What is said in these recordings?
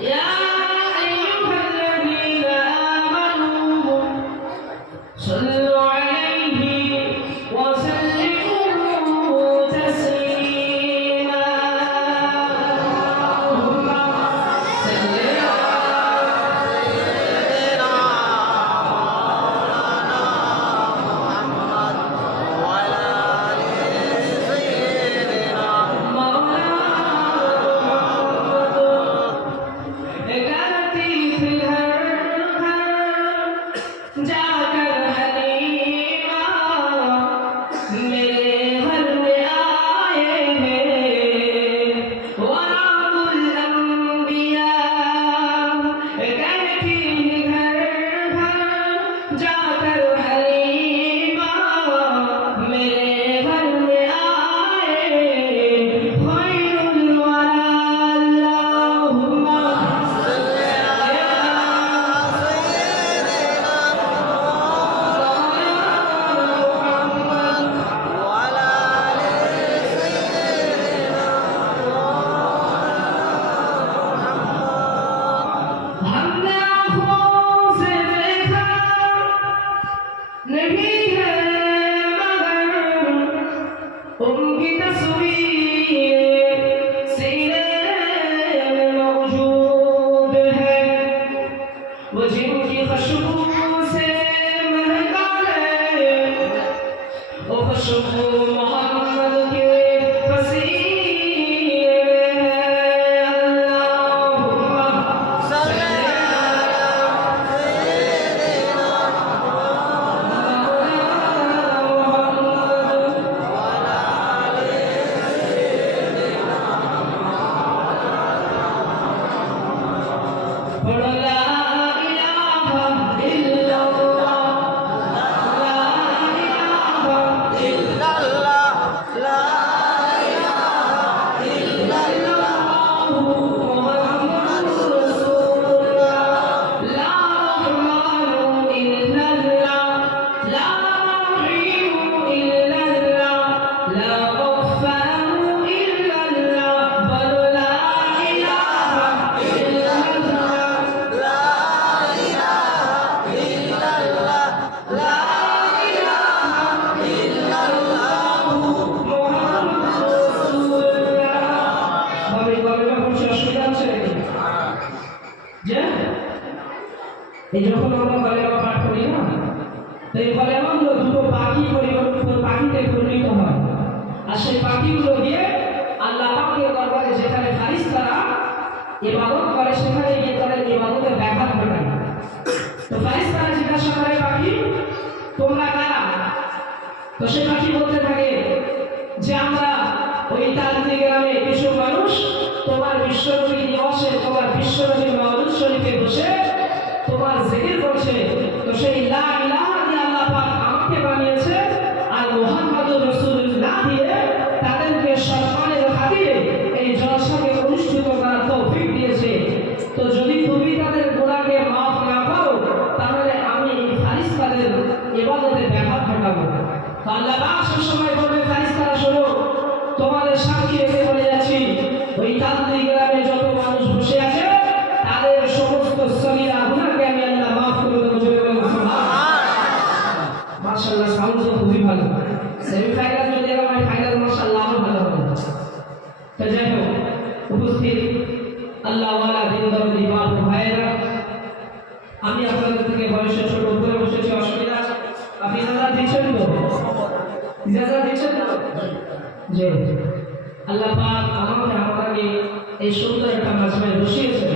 يا أيها الذين آمنوا صلوا عليه وسلموا تسليما اللهم صل नहीं है मगर उनकी तस्वीर सीने में मौजूद है वो जिनकी खुशबू से महका है वो खुशबू मोहम्मद के पसीने में है अल्लाहुम्मा सल्ली যখন আমরা কলেমা পাঠ করি না তো এই কলেমাগুলো দুটো পাখিতে পরিণত হয় আর সেই পাখিগুলো দিয়ে আল্লাহ পাকের দরবারে যেখানে ফারিস্তারা ইবাদত করে সেখানে গিয়ে তাদের ইবাদতের ব্যাঘাত ঘটায়। তো ফারিস্তারা জিজ্ঞাসা করে পাখি তোমরা কারা? তো সেই পাখি বলতে থাকে যে আমরা ওই তালদি গ্রামে কিছু মানুষ তোমার বিশ্বনবী নিবাসে তোমার বিশ্বনবী মাওলুদ শরীফে বসে তোমার জিকির করছে। তো সেই লা ইলাহা দিয়ে আল্লাহ পাক আমাকে বানিয়েছে আর মুহাম্মদুর রাসূলুল্লাহ দিয়ে তাদেরকে সম্মানের খাতিরে এই জলসাকে অনুষ্ঠিত করার তৌফিক দিয়েছে। তো যদি তুমি তাদের গুনাহকে মাফ না করো তাহলে আমি এই ফারিস্তাদের ইবাদতে ব্যাঘাত ঘটাবো। তো আল্লাহ পাক সবসময় বলবে ফারিস্তারা শোনো তোমাদের সাক্ষী রেখে বলে যাচ্ছি ওই তালদি গ্রামে যত মানুষ বসে আছে তাদের সমস্ত সগীরা গুনাহকে আমি আল্লাহ মাফ করে দেব। জোরে বলুন সুবহানাল্লাহ। মাশাআল্লাহ সাউন্ড খুবই ভালো। সেমিফাইনাল যদি আমার ফাইনাল মাশাআল্লাহ আরো ভালো হবে। তো যাই হোক উপস্থিত আল্লাহ ওয়ালা দিনদার দিবান ভাইরা আমি আপনাদের থেকে বয়সে ছোট উপরে বসেছি অসুবিধা আপনি ইজাজত দিচ্ছেন তো? ইজাজত দিচ্ছেন তো? জি আল্লাহ পাক আমাকে আপনাকে এই সুন্দর একটা মাজমায় বসিয়েছেন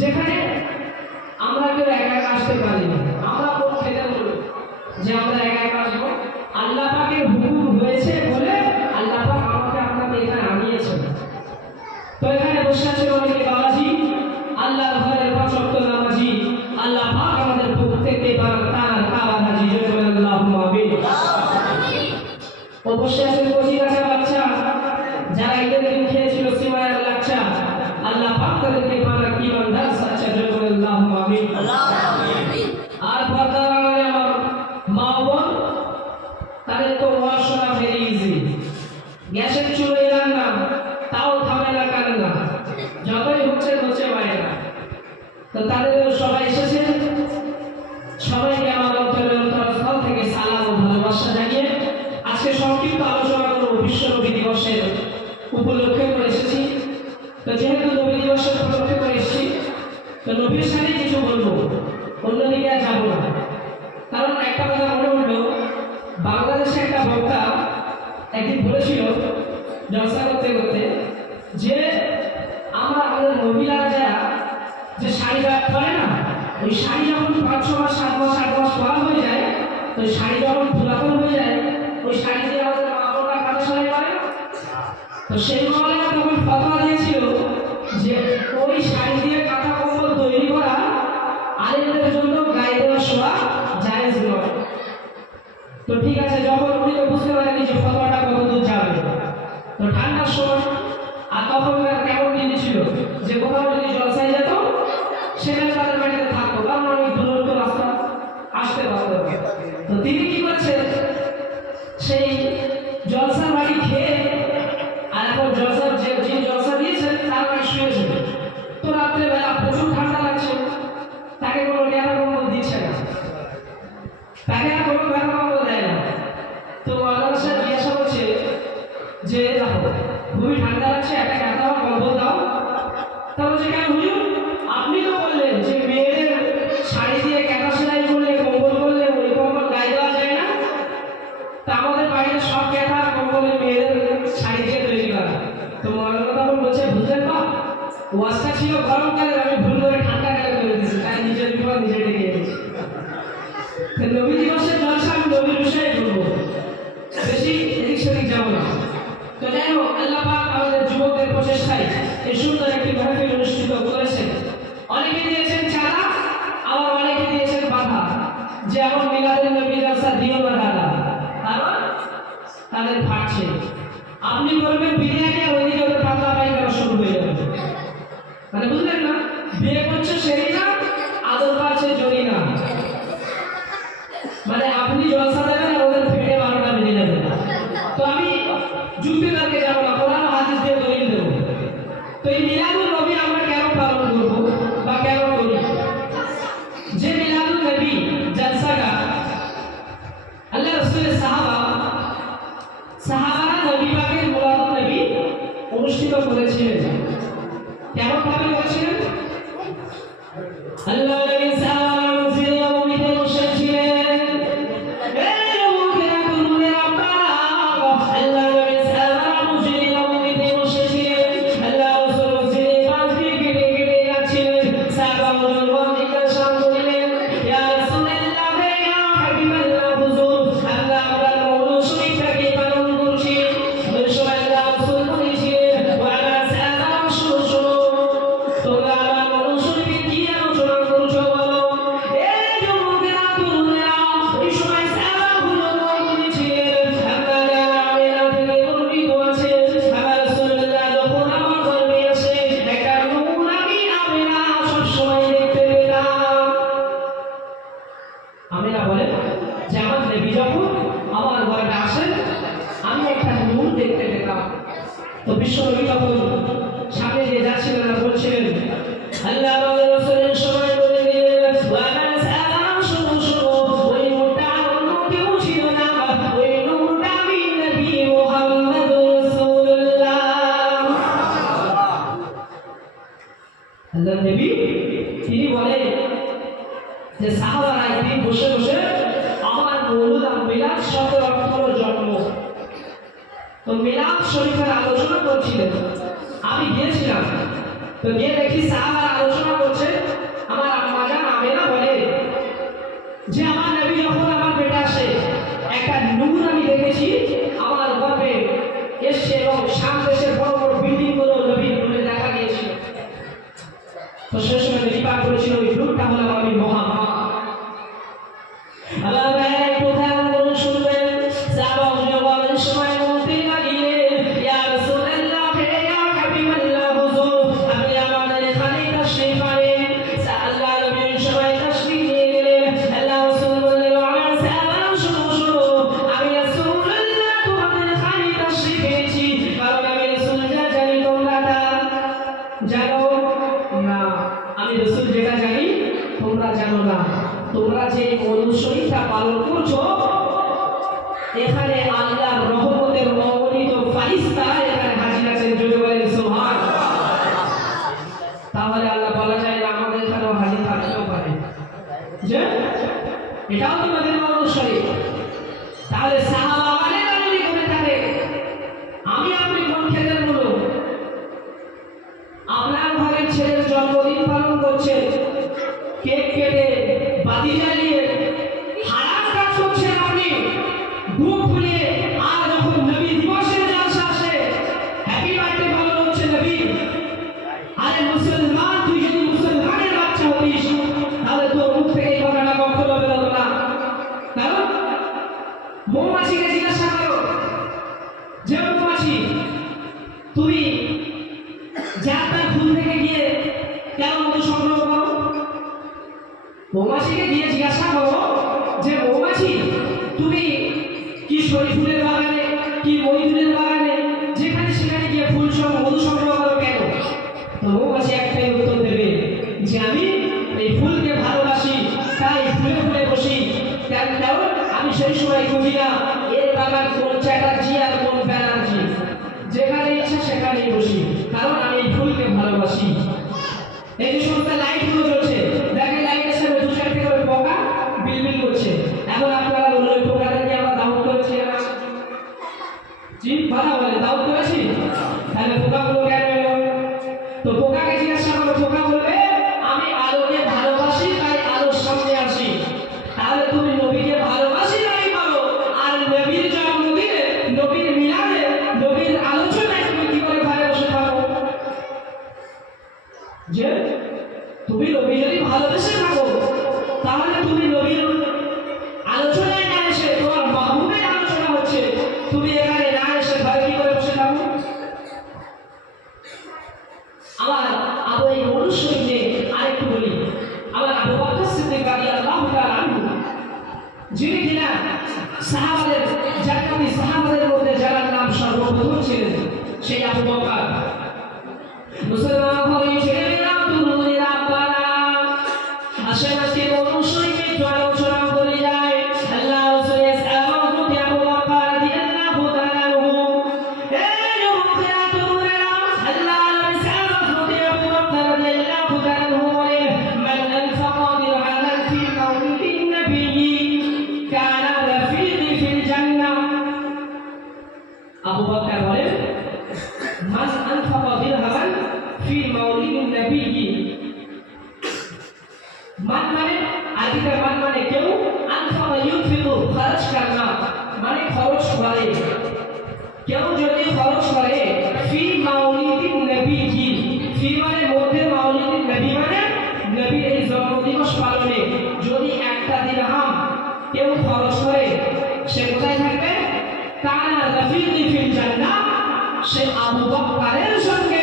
যেখানে আমরা কেউ একা একা আসতে পারি না। আমরা কোন খেতে বলি যে আমরা একা একা আসবো? আল্লাহ পাকের হুকুম হয়েছে বলে আল্লাহ পাক আমাকে আপনাকে এখানে আনিয়েছেন। তো এখানে বসে আছেন অনেকে বাবাজি আল্লাহর ঘরের পাঁচ ওয়াক্ত নামাজি আল্লাহ পাক আমাদের প্রত্যেককে তার কাবা হাজি জয় বলেন আল্লাহুম্মা আমিন। ও বসে আছেন কচি কাঁচা বাচ্চা যারা ঈদের দিন খেয়েছিল সিমায়ার লাচ্চা আল্লাহ পাক তাদেরকে পানা কি বান্দার সাচ্চা জয় বলেন আল্লাহুম্মা আমিন। আর পর্দার আড়ালে আমার মা বোন তাদের তো পড়াশোনা ভেরি ইজি গ্যাসের চুলোয় রান্না তাও থামে না কান্না যতই হচ্ছে হচ্ছে ভাই তো তাদের সবাই এসেছেন, সবাইকে আমার অন্তরস্থল থেকে সালাম ও ভালোবাসা জানিয়ে আজকে সংক্ষিপ্ত আলোচনা করব বিশ্ব নবী দিবসের উপলক্ষে করে এসেছি। তো যেহেতু নবী দিবসের উপলক্ষে করে এসেছি, তো নবীর সাথে কিছু বলবো, অন্যদিকে আর যাবো না। কারণ একটা কথা মনে হলো, বাংলাদেশে একটা বক্তা একদিন বলেছিল জলসা করতে করতে যে আমরা আমাদের মহিলারা যারা যে শাড়ি পরে না, ওই শাড়ি যখন 5-6 মাস 7 মাস 8 মাস পরা হয়ে যায়, তো শাড়ি যখন পুরাতন হয়ে যায়, ওই শাড়ি দিয়ে আমাদের মা বোনরা কাঁথা সেলাই করে না। তো সেই মহিলারা তখন ফতোয়া দিয়েছিল যে ওই শাড়ি দিয়ে কাঁথা কম্বল তৈরি করা আলেমদের জন্য গায়ে দেওয়া শোয়া জায়েজ নয়। তো ঠিক আছে, যখন উনি তো বুঝতে পারেনি যে ফতোয়াটা কতদূর যাবে, তো ঠান্ডার সময় আর তখন কেমন দিন ছিল যে কোথাও যদি জলসায় যেত সেখানে তাদের বাড়িতে থাকতো, কারণ অনেক দূরত্ব রাস্তা আসতে পারতো। তো তিনি কি করেছেন, সেই জলসার বাড়ি খেয়ে আর এখন জলসার যে জলসা দিয়েছেন তার বাড়ি শুয়েছে। তো রাত্রেবেলা প্রচুর ঠান্ডা লাগছে, তাকে কোনো ন্যাড়া কম্বল দিচ্ছে না, তাকে আর কোনো ন্যাড়া কম্বল দেয় না। তো মাওলানা সাহেব জিজ্ঞাসা করছে যে দেখো খুবই ঠান্ডা লাগছে, একটা কাঁথা বা কম্বল দাও। তা বলছে কেন হুজুর, আপনি তো বললেন যে মেয়েদের শাড়ি দিয়ে কাঁথা সেলাই করলে কম্বল করলে ওই কম্বল গায়ে দেওয়া যায় না। তা আমাদের বাড়িতে সব কাঁথা কম্বলে মেয়েদের শাড়ি দিয়ে তৈরি করা। তো মাওলানা তখন বলছে বুঝলেন না, ওয়াজটা ছিল গরমকালে, আমি ভুল করে ঠান্ডাকালে করে দিয়েছি, তাই নিজের বিপদ নিজে ডেকে এনেছি। নবী দিবসের জলসা আমি নবীর বিষয়ে বলবো, বেশি এদিক সেদিক যাবো না। তো যাই হোক, আল্লাহ পাক আমাদের যুবকদের প্রচেষ্টায় এই সুন্দর একটি মাহফিল অনুষ্ঠিত করেছেন। অনেকে দিয়েছেন চাঁদা, আবার অনেকে দিয়েছেন বাধা, যে আমার মিলাদের নবী জলসা দিও না দাদা, কারণ তাদের ফাটছে। আপনি বলবেন বিরিয়ানি আর ওইদিকে ওদের পাতলা পায়খানা শুরু হয়ে যাবে। মানে বুঝলেন না, বিয়ে করছে সেই না, আদর পাচ্ছে জড়ি না। মানে আপনি জলসা দেবেন আর ওদের পেটে 12টা বেজে যাবে। তো আমি যুক্তি তর্কে যাবো না, কোরআন হাদিস দিয়ে দলিল দেবো। তো এই মিলাদুল নবী আমরা কেন পালন করবো বা কেন করি? যে মিলাদুল নবী জলসাটা আল্লাহ রাসূলের সাহাবারা নবী পাকের মিলাদুল নবী অনুষ্ঠিত করেছিলেন। কেমন ভাবে করেছিলেন? আল্লাহ নবী সাল্লাল্লাহু আলাইহি ওয়াসাল্লাম বসেছিলেন, এই লোকেরা তুমি আপনারা আল্লাহ নবী সাল্লাল্লাহু আলাইহি ওয়াসাল্লাম বসেছিলেন। আল্লাহ রাসূল বসে পাশ দিয়ে কেটে কেটে যাচ্ছিলেন। সাহাবাগণ জিজ্ঞাসা করলেন, ইয়া রাসূলুল্লাহ, ইয়া হাবিবাল্লাহ, হুজুর আল্লাহ আমরা মওলুদ শরীফটাকে পালন করছি। ওই সময় আল্লাহ রাসূল বলেছিলেন, ওয়া আলা সাহাবা শুনো, তোমরা আমার মওলুদ শরীফে কি আলোচনা করছো বলো। এই যুবকেরা তরুণেরা ওই সময় সাহাবাগুলো বলেছিলেন, আপনারা আমেরা থেকে বর্ণিত আছে, আমার রাসূলুল্লাহ যখন আমার গর্ভে আসে একটা নূর আমি আমেরা সবসময় দেখতে পেতাম। আমেরা বলে যে আমার নবী যখন আমার গর্ভে আসেন আমি একটা নূর দেখতে পেতাম। তো বিশ্ব নবী তখন সামনে দিয়ে যাচ্ছিলেন আর বলছিলেন, আল্লাহ আমাদের রাসূলের সময় বলে দিলেন, ওয়া মা সালাম শুনো শুনো, ওই নূরটা অন্য কেউ ছিল না, ওই নূরটা আমি নবী মুহাম্মদ রাসূলুল্লাহ। আল্লাহ নবী তিনি বলেন যে সাহাবারা একদিন বসে বসে আমার মওলুদ আর মিলাদ শব্দের অর্থ হলো জন্ম, তো মিলাদ শরীফের আলোচনা করছিলেন। আমি গিয়েছিলাম, তো গিয়ে দেখি সাহাবারা আলোচনা করছে। আমার আম্মা জান আমেনা বলে যে আমার নবী যখন আমার পেটে আসে একটা নূর আমি দেখেছি আমার গর্ভে এসে, এবং শাম দেশের বড় বড় বিল্ডিং গুলো নবীর নূরে দেখা গিয়েছিল। তো সে সময় নবী পাক বলেছিল ওই নূরটা হলো আমি মুহাম্মদ। আল্লাহ ভাইরা একটু ধ্যান করে শুনবেন। সাহাবাগণ বলেন, সময় বলতে লাগলেন, ইয়া রাসূলুল্লাহ, ইয়া হাবিবাল্লাহ, হুজুর আপনি আমাদের এখানে তাশরীফ আনেন। আল্লাহ নবী সময় তাশরীফ নিয়ে গেলেন। আল্লাহ রাসূল বললেন, ওয়া সালাম শুনো শুনো, আমি রাসূলুল্লাহ তোমাদের এখানে তাশরীফ এনেছি, কারণ আমি রাসূল যা জানি তোমরা তা জানো না। আমি রাসূল যেটা জানি তোমরা জানো না। তোমরা যে মৌলুদ শরীফটা পালন করছো, এখানে আল্লাহর রহমতের অগণিত ফারিস্তা এখানে হাজির আছেন। জোরে বলেন সুবহানাল্লাহ। তাহলে আল্লাহ বলা যায় না আমাদের এখানেও হাজির থাকতেও পারে, যে এটাও তোমাদের মৌলুদ শরীফ। তাহলে সাহাবা ওয়ালেরা যদি বলে থাকে আমি আপনি কোন খেতের মূলক, আপনার ঘরের ছেলের জন্মদিন পালন করছে, কেক কেটে বাতি জ্বালিয়ে হারাম কাজ করছেন আপনি, বুক ফুলিয়ে, আর যখন নবী দিবসের জলসা আসে হ্যাপি বার্থডে পালন হচ্ছে নবী, আরে মুসলমান তুই যদি মুসলমানের বাচ্চা হতিস তাহলে তোর মুখ থেকে এই কথাটা কখনো বেরোতো না। কারণ মৌমাছিকে জিজ্ঞাসা করো, যে মৌমাছি তুমি যাত্রা ফুল থেকে গিয়ে কেন মধু সংগ্রহ করো, মৌমাছিকে দিয়ে জিজ্ঞাসা করো যে মৌমাছি তুমি কি শরীফুলের বাগানে কি মইদুলের বাগানে যেখানে সেখানে গিয়ে ফুল সহ মধু সংগ্রহ করো কেন? তো মৌমাছি একটাই উত্তর দেবে যে আমি এই ফুলকে ভালোবাসি, তাই ফুলে ফুলে বসি। কারণ আমি সেই সময় বুঝি না এর বাগান কোন চ্যাটার্জি আর কোন ব্যানার্জি, যেখানে ইচ্ছা সেখানেই বসি, কারণ আমি এই ফুলকে ভালোবাসি। এই যে সমস্ত লাইট গুলো জ্বলছে, দেখেন লাইটের সামনে দু সাইড থেকে ওই পোকা বিলবিল করছে। এখন আপনারা বলুন ওই পোকাটাকে আমরা দাউদ করেছি না? জি কথা বলে দাউদ করেছি? তাহলে পোকাগুলো কেন এলো? তো পোকাকে জিজ্ঞাসা করো, পোকা বলবে আমি আলোকে ভালোবাসি তাই আলোর সামনে আসি। তাহলে তুমি নবীকে ভালোবাসি তাই পারো, আর নবীর জন্মদিনে, নবীর মিলাদে, নবীর আলোচনায় তুমি কি করে ঘরে বসে থাকো? যে তুমি নবী যদি ভালোবেসে থাকো তাহলে তুমি নবীর আলোচনায় না এসে তোমার মাহবুবের আলোচনা হচ্ছে, তুমি এখানে না এসে ঘরে কি করে বসে থাকো? আমার আবু এই মৌলুদ শরীফ নিয়ে আরেকটু বলি। আমার আবু বকর সিদ্দিক রাদিয়াল্লাহু তাআলা আনহু, যিনি কিনা সাহাবাদের জান্নাতি সাহাবাদের মধ্যে যার নাম সর্বপ্রথম ছিলেন, সেই আবু বকর মুসলমান হয়ে ছেলেরা তুলুনিরা পারা আশেপাশে মৌলুদ শরীফে একটু আলোচনা করে যায়। আল্লাহ রাসূলের সাহাবাদের আবু বকর রাদিয়াল্লাহু তাআলা আনহু, এই যুবকেরা তরুণেরা, আল্লাহ রাসূলের সাহাবাদের আবু বকর রাদিয়াল্লাহু তাআলা আনহু বলেন মান আনফাকা দিরহামান ফি মাওলিদিন নবী কানা রাফিকি ফিল জান্নাহ। আবু বকর বলেন মান আনফাকা দিরহামান ফি মাওলিদিন নবী, মান মানে আরবিতে মান মানে কেউ, আনফাকা ইউনফিকু খরচ করনা মানে খরচ করে, কেউ যদি খরচ করে ফি মাওলিদিন নবী, ফি মানে মধ্যে, মাওলিদিন নবী মানে নবীর এই জন্মদিবস পালনে যদি একটা দিরহাম কেউ খরচ করে, সে কোথায় থাকবে? কানা রাফিকি ফিল জান্নাহ, সে আবু বকরের সঙ্গে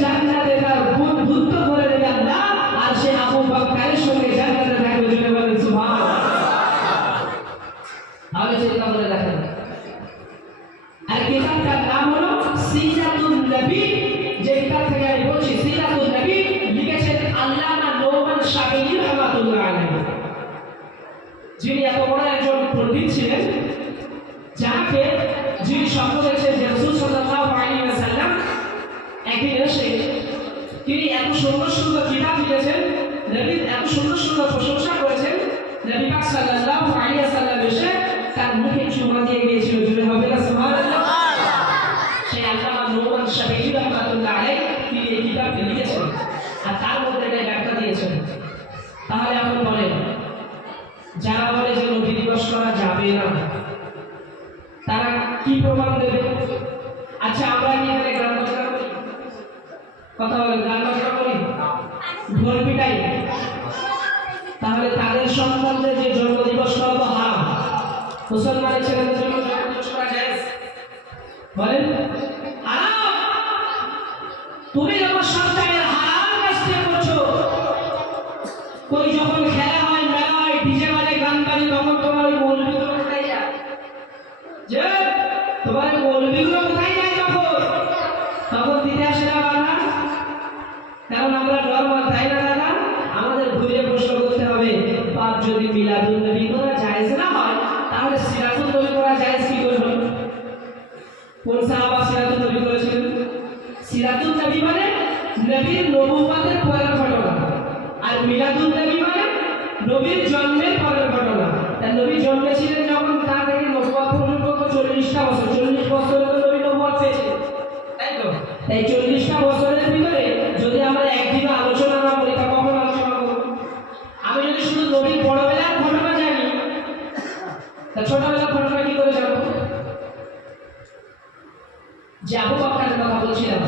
জান্নাতে তার বন্ধুত্ব করে দেবে আল্লাহ, আর সে আবু বকরের সঙ্গে জান্নাতে থাকবে। জোরে বলেন সুবহানাল্লাহ। তাহলে চিন্তা করে দেখেন, আর কিতাবটার নাম হলো সিরাতুন নবী। যে কিতাব থেকে আমি বলছি সিরাতুন নবী, লিখেছেন আল্লামা নোমান শাফিঈ রাহমাতুল্লাহ আলাইহি, যিনি এত বড় একজন পণ্ডিত ছিলেন, যাকে যিনি স্বপ্ন দেখেছেন যে রাসূল সাল্লাল্লাহু আলাইহি ওয়াসাল্লাম একদিন এসে তিনি এত সুন্দর সুন্দর কিতাব লিখেছেন, নবীর এত সুন্দর সুন্দর প্রশংসা করেছেন, নবী পাক সাল্লাল্লাহু আলাইহি ওয়াসাল্লাম এসে তার মুখে চুমা দিয়ে গিয়েছিল। জোরে হবে না সুবহানাল্লাহ। সেই আল্লামা নোমান শাফিঈ রাহমাতুল্লাহ আলাইহি তিনি এই কিতাবটি লিখেছেন আর তার মধ্যে একটা ব্যাখ্যা দিয়েছেন। তাহলে এখন বলেন, যারা বলে যে নবী দিবস করা যাবে না, তারা কি প্রমাণ দেবে? আচ্ছা আমরা কি এখানে গান বাজনা করি? কথা বলেন, গান বাজনা করি, ঢোল পিটাই, তাহলে তাদের সম্বন্ধে যে জন্মদিবস করা তো হারাম। মুসলমানের ছেলেদের জন্য জন্মদিবস করা জায়েজ? বলেন হারাম। তুমি যখন সন্তানের হারাম কাজটা করছো, কই যখন খেলা হয়, মেলা হয়, ডিজে বাজে, গান বাজে, তখন তোমার ওই মৌলবীগুলো কোথায় যায়? যে তোমার মৌলবীগুলো কোথায় যায়? তখন দিতে আসে না বাবা, কারণ আমরা নরমাল, তাই না দাদা? যদি মিলাদুন নবী করা জায়েজ না হয় তাহলে সিরাতুন নবী করা জায়েজ কি করে হলো? কোন সাহাবা সিরাতুন নবী করেছিলেন? সিরাতুন নবী মানে নবীর নবুয়তের পরের ঘটনা, আর মিলাদুন নবী মানে নবীর জন্মের পরের ঘটনা। তাই নবী জন্মেছিলেন যখন, তা থেকে নবুয়ত পর্যন্ত 40টা বছর, 40 বছরে তো নবী নবুয়ত পেয়েছিলেন, তাই তো? তাই 40টা বছরের ভিতরে যদি আমরা একদিন আলোচনা না করি তা কখন আলোচনা করব? আমি যদি শুধু নবীর বড়বেলার ঘটনা জানি, তা ছোটবেলার ঘটনা কি করে জানবো? যে আবু বকরের কথা বলছিলাম,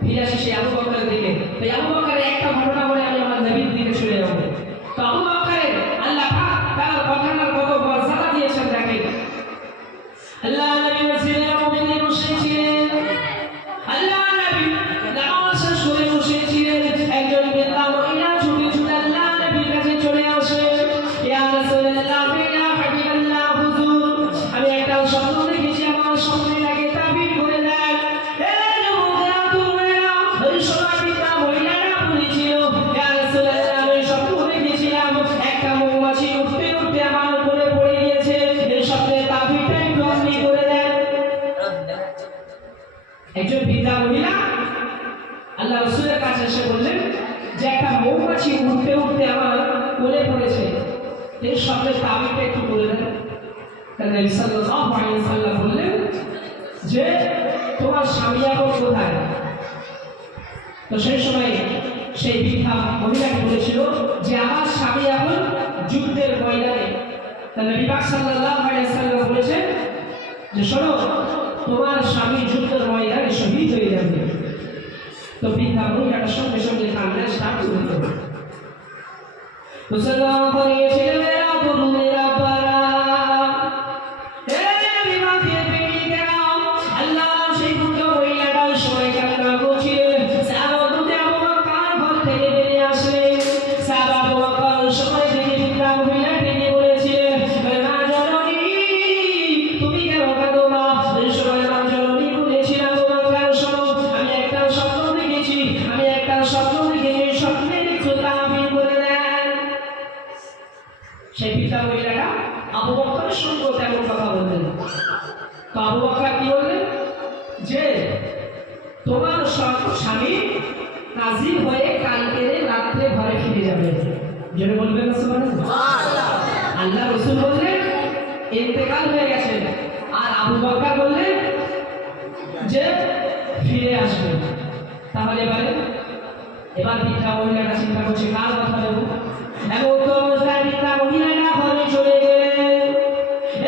ফিরে আসি সেই আবু বকরের দিকে। তো আবু বকরের একটা ঘটনা বলে আমি আমার নবীর দিকে চলে যাব। তো আবু বকরের আল্লাহ পাক তার ঘটনার কত মর্যাদা দিয়েছেন দেখেন। আল্লাহ নবী মসজিদে নববীতে বসেছিলেন, আল্লাহ নবী নামাজ শেষ করে বসেছিলেন, একজন বৃদ্ধা মহিলা ছুটে ছুটে আল্লাহ নবীর কাছে চলে আসে, ইয়া রাসূলুল্লাহ ইয়া হাবিবাল্লাহ হুজুর, আমি একটা স্বপ্ন দেখেছি, আমার স্বপ্নে লাগে তাবির করে দেন। এই যুবকেরা তোমরা ওই সময় বৃদ্ধা মহিলাটা বলেছিল, ইয়া রাসূলুল্লাহ আমি স্বপ্ন দেখেছিলাম একটা মৌমাছি উঠতে উঠতে আমার উপরে পড়ে গিয়েছে, এই স্বপ্নে তাবিরটা একটু আপনি করে দেন। একজন বৃদ্ধা মহিলা আল্লাহ রাসূলের কাছে এসে বললেন যে একটা মৌমাছি উঠতে উঠতে আমার কোলে পড়েছে, এই স্বপ্নের তাবিরটা একটু করে দেন। নবী সাল্লাল্লাহু আলাইহি ওয়াসাল্লাম বললেন যে তোমার স্বামী এখন কোথায়? তো সেই সময় সেই বৃদ্ধা মহিলাকে বলেছিল যে আমার স্বামী এখন যুদ্ধের ময়দানে। নবী পাক সাল্লাল্লাহু আলাইহি ওয়াসাল্লাম বলেছেন যে শোনো, তোমার স্বামী যুদ্ধের ময়দানে শহীদ হয়ে যাবে। তো বৃদ্ধা মহিলাটার সঙ্গে সঙ্গে কান্না স্টার্ট করে দিল। মুসলমান করিয়েছিলেন এরা তরুণেরা পারা, বিবাহে প্রেমিকেরা, আল্লাহ সেই বৃদ্ধ মহিলাটার সময় কান্না করছিলেন। সাহাবা দুটি আবু বকর ঘর থেকে বেরিয়ে আসলেন। সাহাবা আবু বকর সময় থেকে বৃদ্ধা মহিলা ডেকে বলেছিলেন, মা জননী তুমি কেন কাঁদো মা? এই সময় মা জননী বলেছিলেন, তোমার শোনো, আমি একটা স্বপ্ন দেখেছি, স্বপ্নের একটু তাবির করে দেন। সেই বৃদ্ধা মহিলাটা আবু বকরের সঙ্গে তেমন কথা বললেন। তো আবু বকর কি বললেন যে তোমার স্বামী নাজির হয়ে কালকে রাত্রে ঘরে ফিরে যাবে। যেন বলবেন না সুবহানাল্লাহ। আল্লাহ রাসূল বললেন ইন্তেকাল হয়ে গেছে, আর আবু বকর বললেন যে ফিরে আসবে। তাহলে এবার বৃদ্ধা মহিলাটা চিন্তা করছে কার কথা দেবো। এমন তো অবস্থায় বৃদ্ধা মহিলাটা ঘরে চলে গেলেন।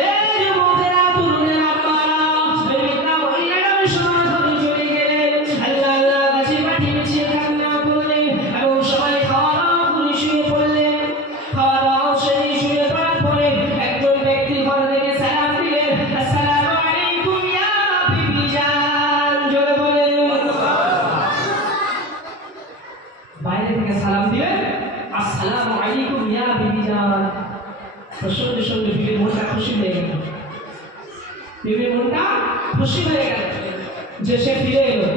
এই যুবকেরা তরুণেরা পারা, বৃদ্ধা মহিলাটা সময় ঘরে চলে গেলেন। আল্লাহ আল্লাহ কাছে মাটি মিশিয়ে কান্না করলেন এবং সবাই খাওয়া দাওয়া করে শুয়ে পড়লেন। খাওয়া দাওয়া সেরে শুয়ে পড়ার পরে একজন ব্যক্তি ঘর থেকে সালাম দিলেন, আসসালামু আলাইকুম ইয়া বিবি জান। জোরে বলেন। বাইরে থেকে সালাম দিলেন, আসসালামু আলাইকুম ইয়া বিবি জান। সঙ্গে সঙ্গে বিবির মনটা খুশি হয়ে গেল। বিবির মনটা খুশি হয়ে গেল যে সে ফিরে এলো।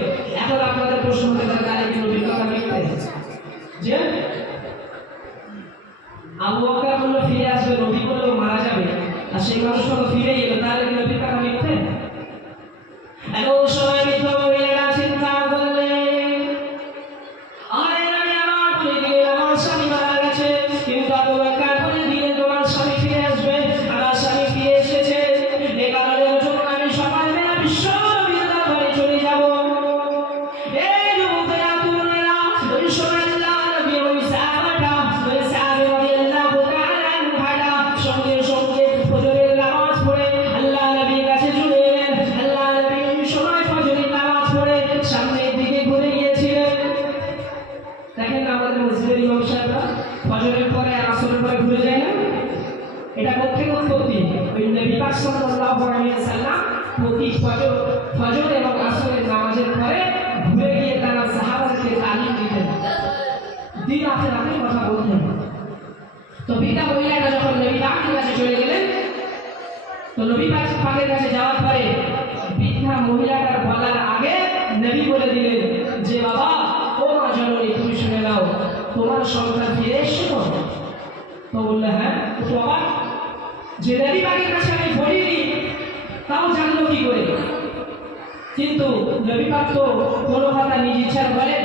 এখন আপনাদের প্রশ্ন হতে পারে তাহলে কি নবীর কথা মিথ্যে? যে আবু বকর বলল ফিরে আসবে, নবী বলল মারা যাবে, আর সেই মানুষ হলো ফিরে এলো, তাহলে কি নবীর কথা মিথ্যে? এখন সময় বৃদ্ধ মহিলারা চিন্তা করলেন, আরে নবী আমার বলে দিলেন আমার স্বামী মারা গেছে, কিন্তু আবু বকর বলে দিলেন তোমার স্বামী ফিরে আসবে। আমার স্বামী ফিরে এসেছে, এ কারণে যখন আমি সকালবেলা বিশ্ববিদ্যালয় ঘরে চলে যাব। এই যুবকেরা তরুণেরা ওই সময় আল্লাহ নবী ওই সাহাবাটা রাদিয়াল্লাহু তাআলা আনহা সঙ্গে সঙ্গে ফজরের নামাজ পড়ে আল্লাহ নবীর কাছে চলে এলেন। আল্লাহ নবী ওই সময় ফজরের নামাজ পড়ে সামনের দিকে ঘুরে গিয়েছিলেন। দেখেন আমাদের মসজিদের ইমাম সাহেবরা ফজরের পরে আসরের পরে ঘুরে যায় না, এটা কোথেকে উৎপত্তি? ওই নবী পাক সাল্লাল্লাহু আলাইহি ওয়াসাল্লাম প্রতি ফজর এবং আসরের নামাজের পরে ঘুরে গিয়ে তারা সাহাবাদেরকে তালিম দিতেন, দিন আখেরাতের কথা বলতেন। তো বৃদ্ধা মহিলাটা যখন নবী পাকের কাছে চলে গেলেন, তো নবী পাকের কাছে যাওয়ার পরে বৃদ্ধা মহিলাটার বলার আগে নবী বলে দিলেন যে বাবা ও মা জননী তুমি শুনে নাও, তোমার সন্তান ফিরে এসেছিল। তো বললে হ্যাঁ তো আবার যে নবী পাকের কাছে আমি বলিনি তাও জানলো কি করে? কিন্তু নবী পাক তো কোনো কথা নিজ ইচ্ছা বলেন,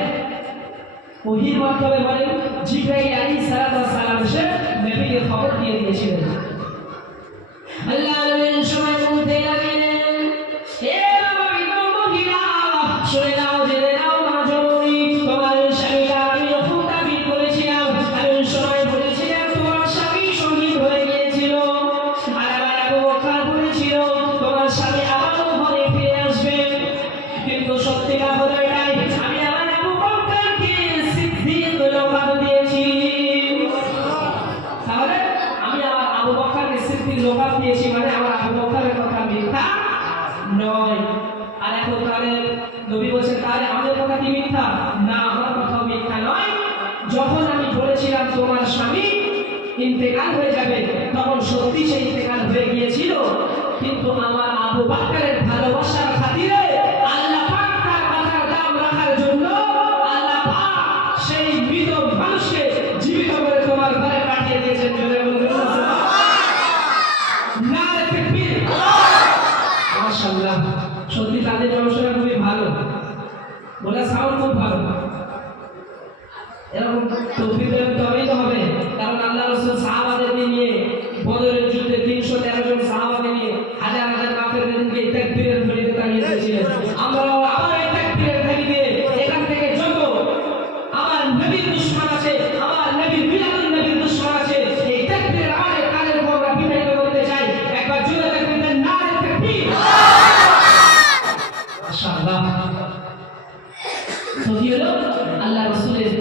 ওহীর মাধ্যমে বলেন। জিবরাইল আলাইহিস সালাম এসে নবীকে খবর দিয়ে দিয়েছিলেন। আল্লাহ নবীর সময় বলতে লাগলেন, হে মহিলা, শুনে নাও, জেনে নাও মা জননী, তোমার স্বামীরা আমি যখন দাবি করেছিলাম, আমি সময় বলেছিলাম তোমার স্বামী শহীদ হয়ে গিয়েছিল, আর আমার আবু বকর বলেছিল তোমার স্বামী আবারও ঘরে ফিরে আসবে। কিন্তু সত্যিটা হলো এটাই, আমি আমার আবু বকরকে সিদ্দিক লকাব দিয়েছি। তাহলে আমি আমার আবু বকরকে সিদ্দিক লকাব দিয়েছি, মানে আমার আবু বকরের কথা মিথ্যা নয়। আর এখন তাহলে নবী বলছেন তাহলে আমাদের কথা কি মিথ্যা? না, আমার কথা মিথ্যা নয়। যখন আমি বলেছিলাম তোমার স্বামী ইন্তেকাল হয়ে যাবে, তখন সত্যি সেই ইন্তেকাল হয়ে গিয়েছিল, কিন্তু আমার আবু বকরের ভালোবাসার খাতিরে আল্লাহ পাক তার কথার দাম রাখার জন্য আল্লাহ পাক সেই মৃত মানুষকে জীবিত করে তোমার ঘরে পাঠিয়ে দিয়েছেন। জোরে বলুন নারে তাকবীর। মাশাআল্লাহ, সত্যি তাদের গবেষণা খুবই ভালো, বলে সাউন্ড খুব ভালো। এরকম তৌফিক তবেই তো হবে, কারণ আল্লাহ রাসূল সাহাবাদেরকে নিয়ে বদরের যুদ্ধে 313 জন সাহাবাকে নিয়ে হাজার হাজার কাফেরদেরকে তাকবীরের ধ্বনিতে তাড়িয়ে দিয়েছিলেন। আমরাও আবার এই তাকবীরের ধ্বনি দিয়ে এখান থেকে যত আমার নবীর দুশমন আছে, আমার নবীর মিলাদুন নবীর দুশমন আছে, এই তাকবীরের আওয়াজে কানের উপর আমরা বিতাড়িত করতে চাই। একবার জোরে তাকবীর দেন, নারে তাকবীর। মাশাআল্লাহ। তো কি হলো? আল্লাহ রাসূলের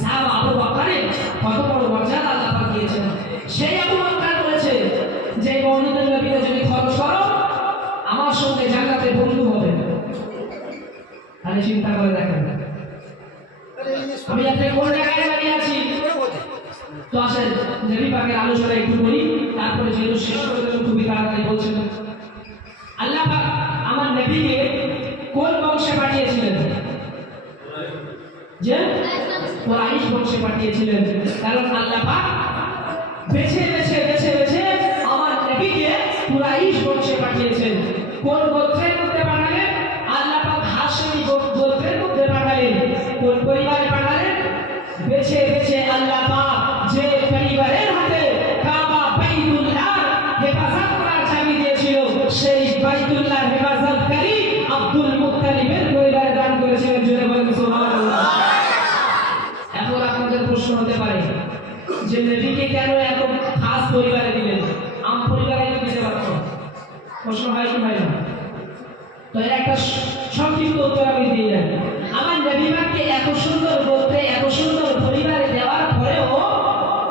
সাহাবা আবু বকরের কত বড় মর্যাদা আল্লাহ পাক দিয়েছেন। সেই আবু বকর বলেছে যে মওলিদুন নবীতে যদি খরচ করো আমার সঙ্গে জান্নাতে বন্ধু হবে। তাহলে চিন্তা করে দেখেন, আমি আপনি কোন জায়গায় দাঁড়িয়ে আছি। তো আসেন নবী পাকের আলোচনা একটু করি, তারপরে যেহেতু শেষ করে দেবেন খুবই তাড়াতাড়ি বলছেন। আল্লাহ পাক আমার নবীকে কোন বংশে পাঠিয়েছিলেন? যে কুরাইশ বংশে পাঠিয়েছিলেন। কারণ আল্লাহ পাক বেছে বেছে বেছে বেছে আমার নবীকে কুরাইশ বংশে পাঠিয়েছেন। কোন গোত্রের মধ্যে পাঠালেন? আল্লাহ পাক হাশমি গোত্রের মধ্যে পাঠালেন। কোন পরিবারে পাঠালেন? বেছে বেছে আল্লাহ পাক যে পরিবারের হাতে কাবা বাইতুল্লাহ হেফাজত করার চাবি দিয়েছিল, সেই বাইতুল্লাহ হেফাজতকারী আব্দুল মুত্তালিবের পরিবারে দান করেছিলেন। জোরে বলেন সুবহানাল্লাহ। এখন আপনাদের প্রশ্ন হতে পারে যে নবীকে কেন এত খাস পরিবারে দিলেন, আম পরিবারে দিতে পারতো? প্রশ্ন হয় কি হয় না? তো এর একটা সংক্ষিপ্ত উত্তর আমি দিয়ে যাই। আমার নবী পাককে এত সুন্দর গোত্রে এত সুন্দর পরিবারে দেওয়ার পরেও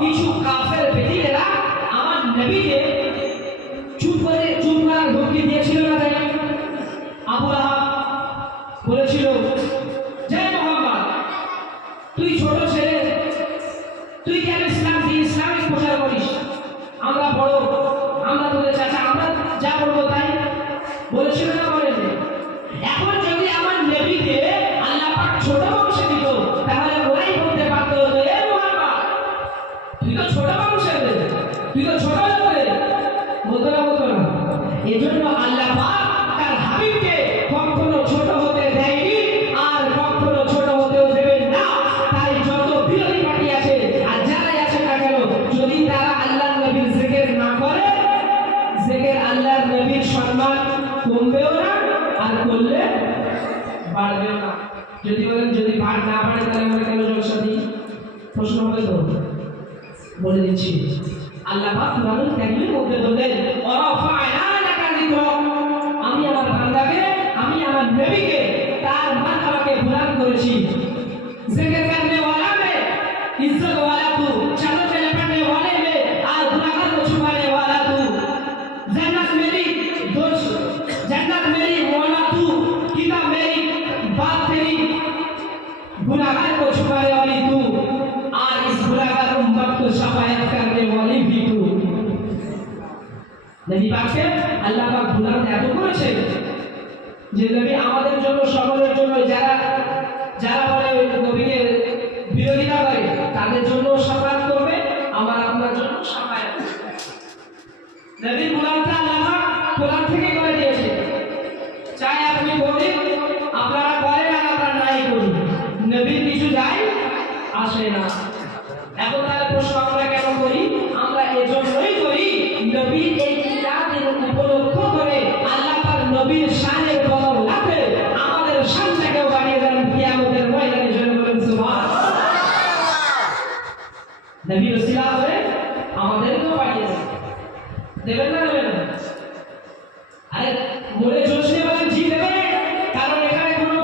কিছু কাফের বেদিনেরা আমার নবীকে চুপ করার হুমকি দিয়েছিল না? তাই আবু লাহাব বলেছিল, যে মোহাম্মদ তুই ছোট ছেলে, তুই কেন ইসলামিক প্রচার করিস? আমরা বড়, আমরা তোদের চাচা, আমরা যা বলবো তাই। বলেছিল না বলেন? এখন যদি আমার নবীকে আল্লাহ পাক ছোট বংশে দিত, তাহলে ওরাই বলতে পারতো, এ মোহাম্মদ তুই তো ছোট বংশের, তুই তো ছোট লোকের, বলতো না? বলতো না? এজন্য আল্লাহ পাক তার হাবিবকে কখনো ছোট হতে দেয়নি, আর কখনো ছোট হতেও দেবেন না। তাই যত বিরোধী পার্টি আছে আর যারাই আছে না কেন, যদি তারা আল্লাহর নবীর জিকির না করে, জিকির আল্লাহর নবীর সম্মান কমবেও না, আর করলে বাড়বেও না। যদি বলেন যদি না বাড়ে তাহলে আমরা কেন জলসা দিই? প্রশ্ন হবে তো, বলে দিচ্ছি। আল্লাহ পাক কুরআনুল কারীমের মধ্যে বললেন, ওয়ারাফা'না লাকা যিকরাক, আমি আমার বান্দাকে, আমি আমার নবীকে তার মারতাবাকে বুলন্দ করেছি। जिक्र करने वाला में इज्जत वाला तू, चादर में लपेटने वाले में और गुनाहगार को छुपाने वाला तू। जन्नत मेरी दोस्त, जन्नत मेरी मौला तू, किताब मेरी बात तेरी, गुनाहगार को छुपाने वाली तू, और इस गुनाहगार उम्मत को शफायत करने वाली भी तू। नबी पाक से अल्लाह पाक बुलंद এত করেছে যে নবী আমাদের জন্য, সকলের জন্য, যারা যারা বলে নবীকে বিরোধিতা করে তাদের জন্য সাফাত করবে, আমার আপনার জন্য আসে না। এখন তাহলে প্রশ্ন আমরা কেন করি? আমরা এজন্যই করি, নবীর এই মিলাদের উপলক্ষ করে আল্লাহ তার নবীর শানের বদলাতে আমাদের শানটাকেও বাড়িয়ে দেন কিয়ামতের ময়দানে। জন্য বলেন সুবহানাল্লাহ। নবীর ওসিলা করে আমাদেরকেও বাড়িয়ে দেন, দেবেন না দেবেন না? আরে মনে জোশ নিয়ে বলেন জি দেবে, কারণ এখানে কোনো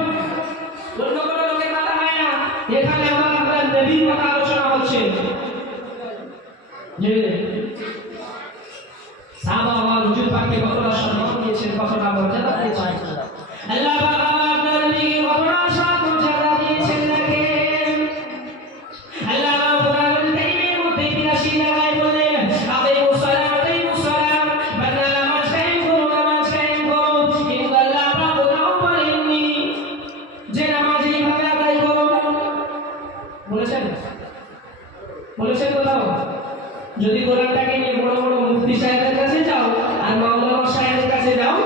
অন্য কোনো লোকের কথা হয় না, এখানে আমার আপনার নবীর কথা আলোচনা হচ্ছে। যে সাহাবা আমার হুজুর পাককে কতটা সম্মান দিয়েছেন, কতটা মর্যাদা দিয়েছেন, আল্লাহ পাক আপনার নবীকে কতটা মর্যাদা দিয়েছেন। দেখেন আল্লাহ কোরআনুল কারীমের মধ্যে ৮২ জায়গায় বলেন আতাইমুস সালাত আতাইমুস সালাম, বান্দা নামাজ কায়েম করো, নামাজ কায়েম করো। কিন্তু আল্লাহ পাক কোথাও বলেননি যে নামাজ এইভাবে আদায় করো। বলেছেন? বলেছেন কোথাও? যদি কোরআনটাকে নিয়ে বড় বড় মুফতি সাহেবের কাছে যাও আর মাওলানা সাহেবের কাছে যাও,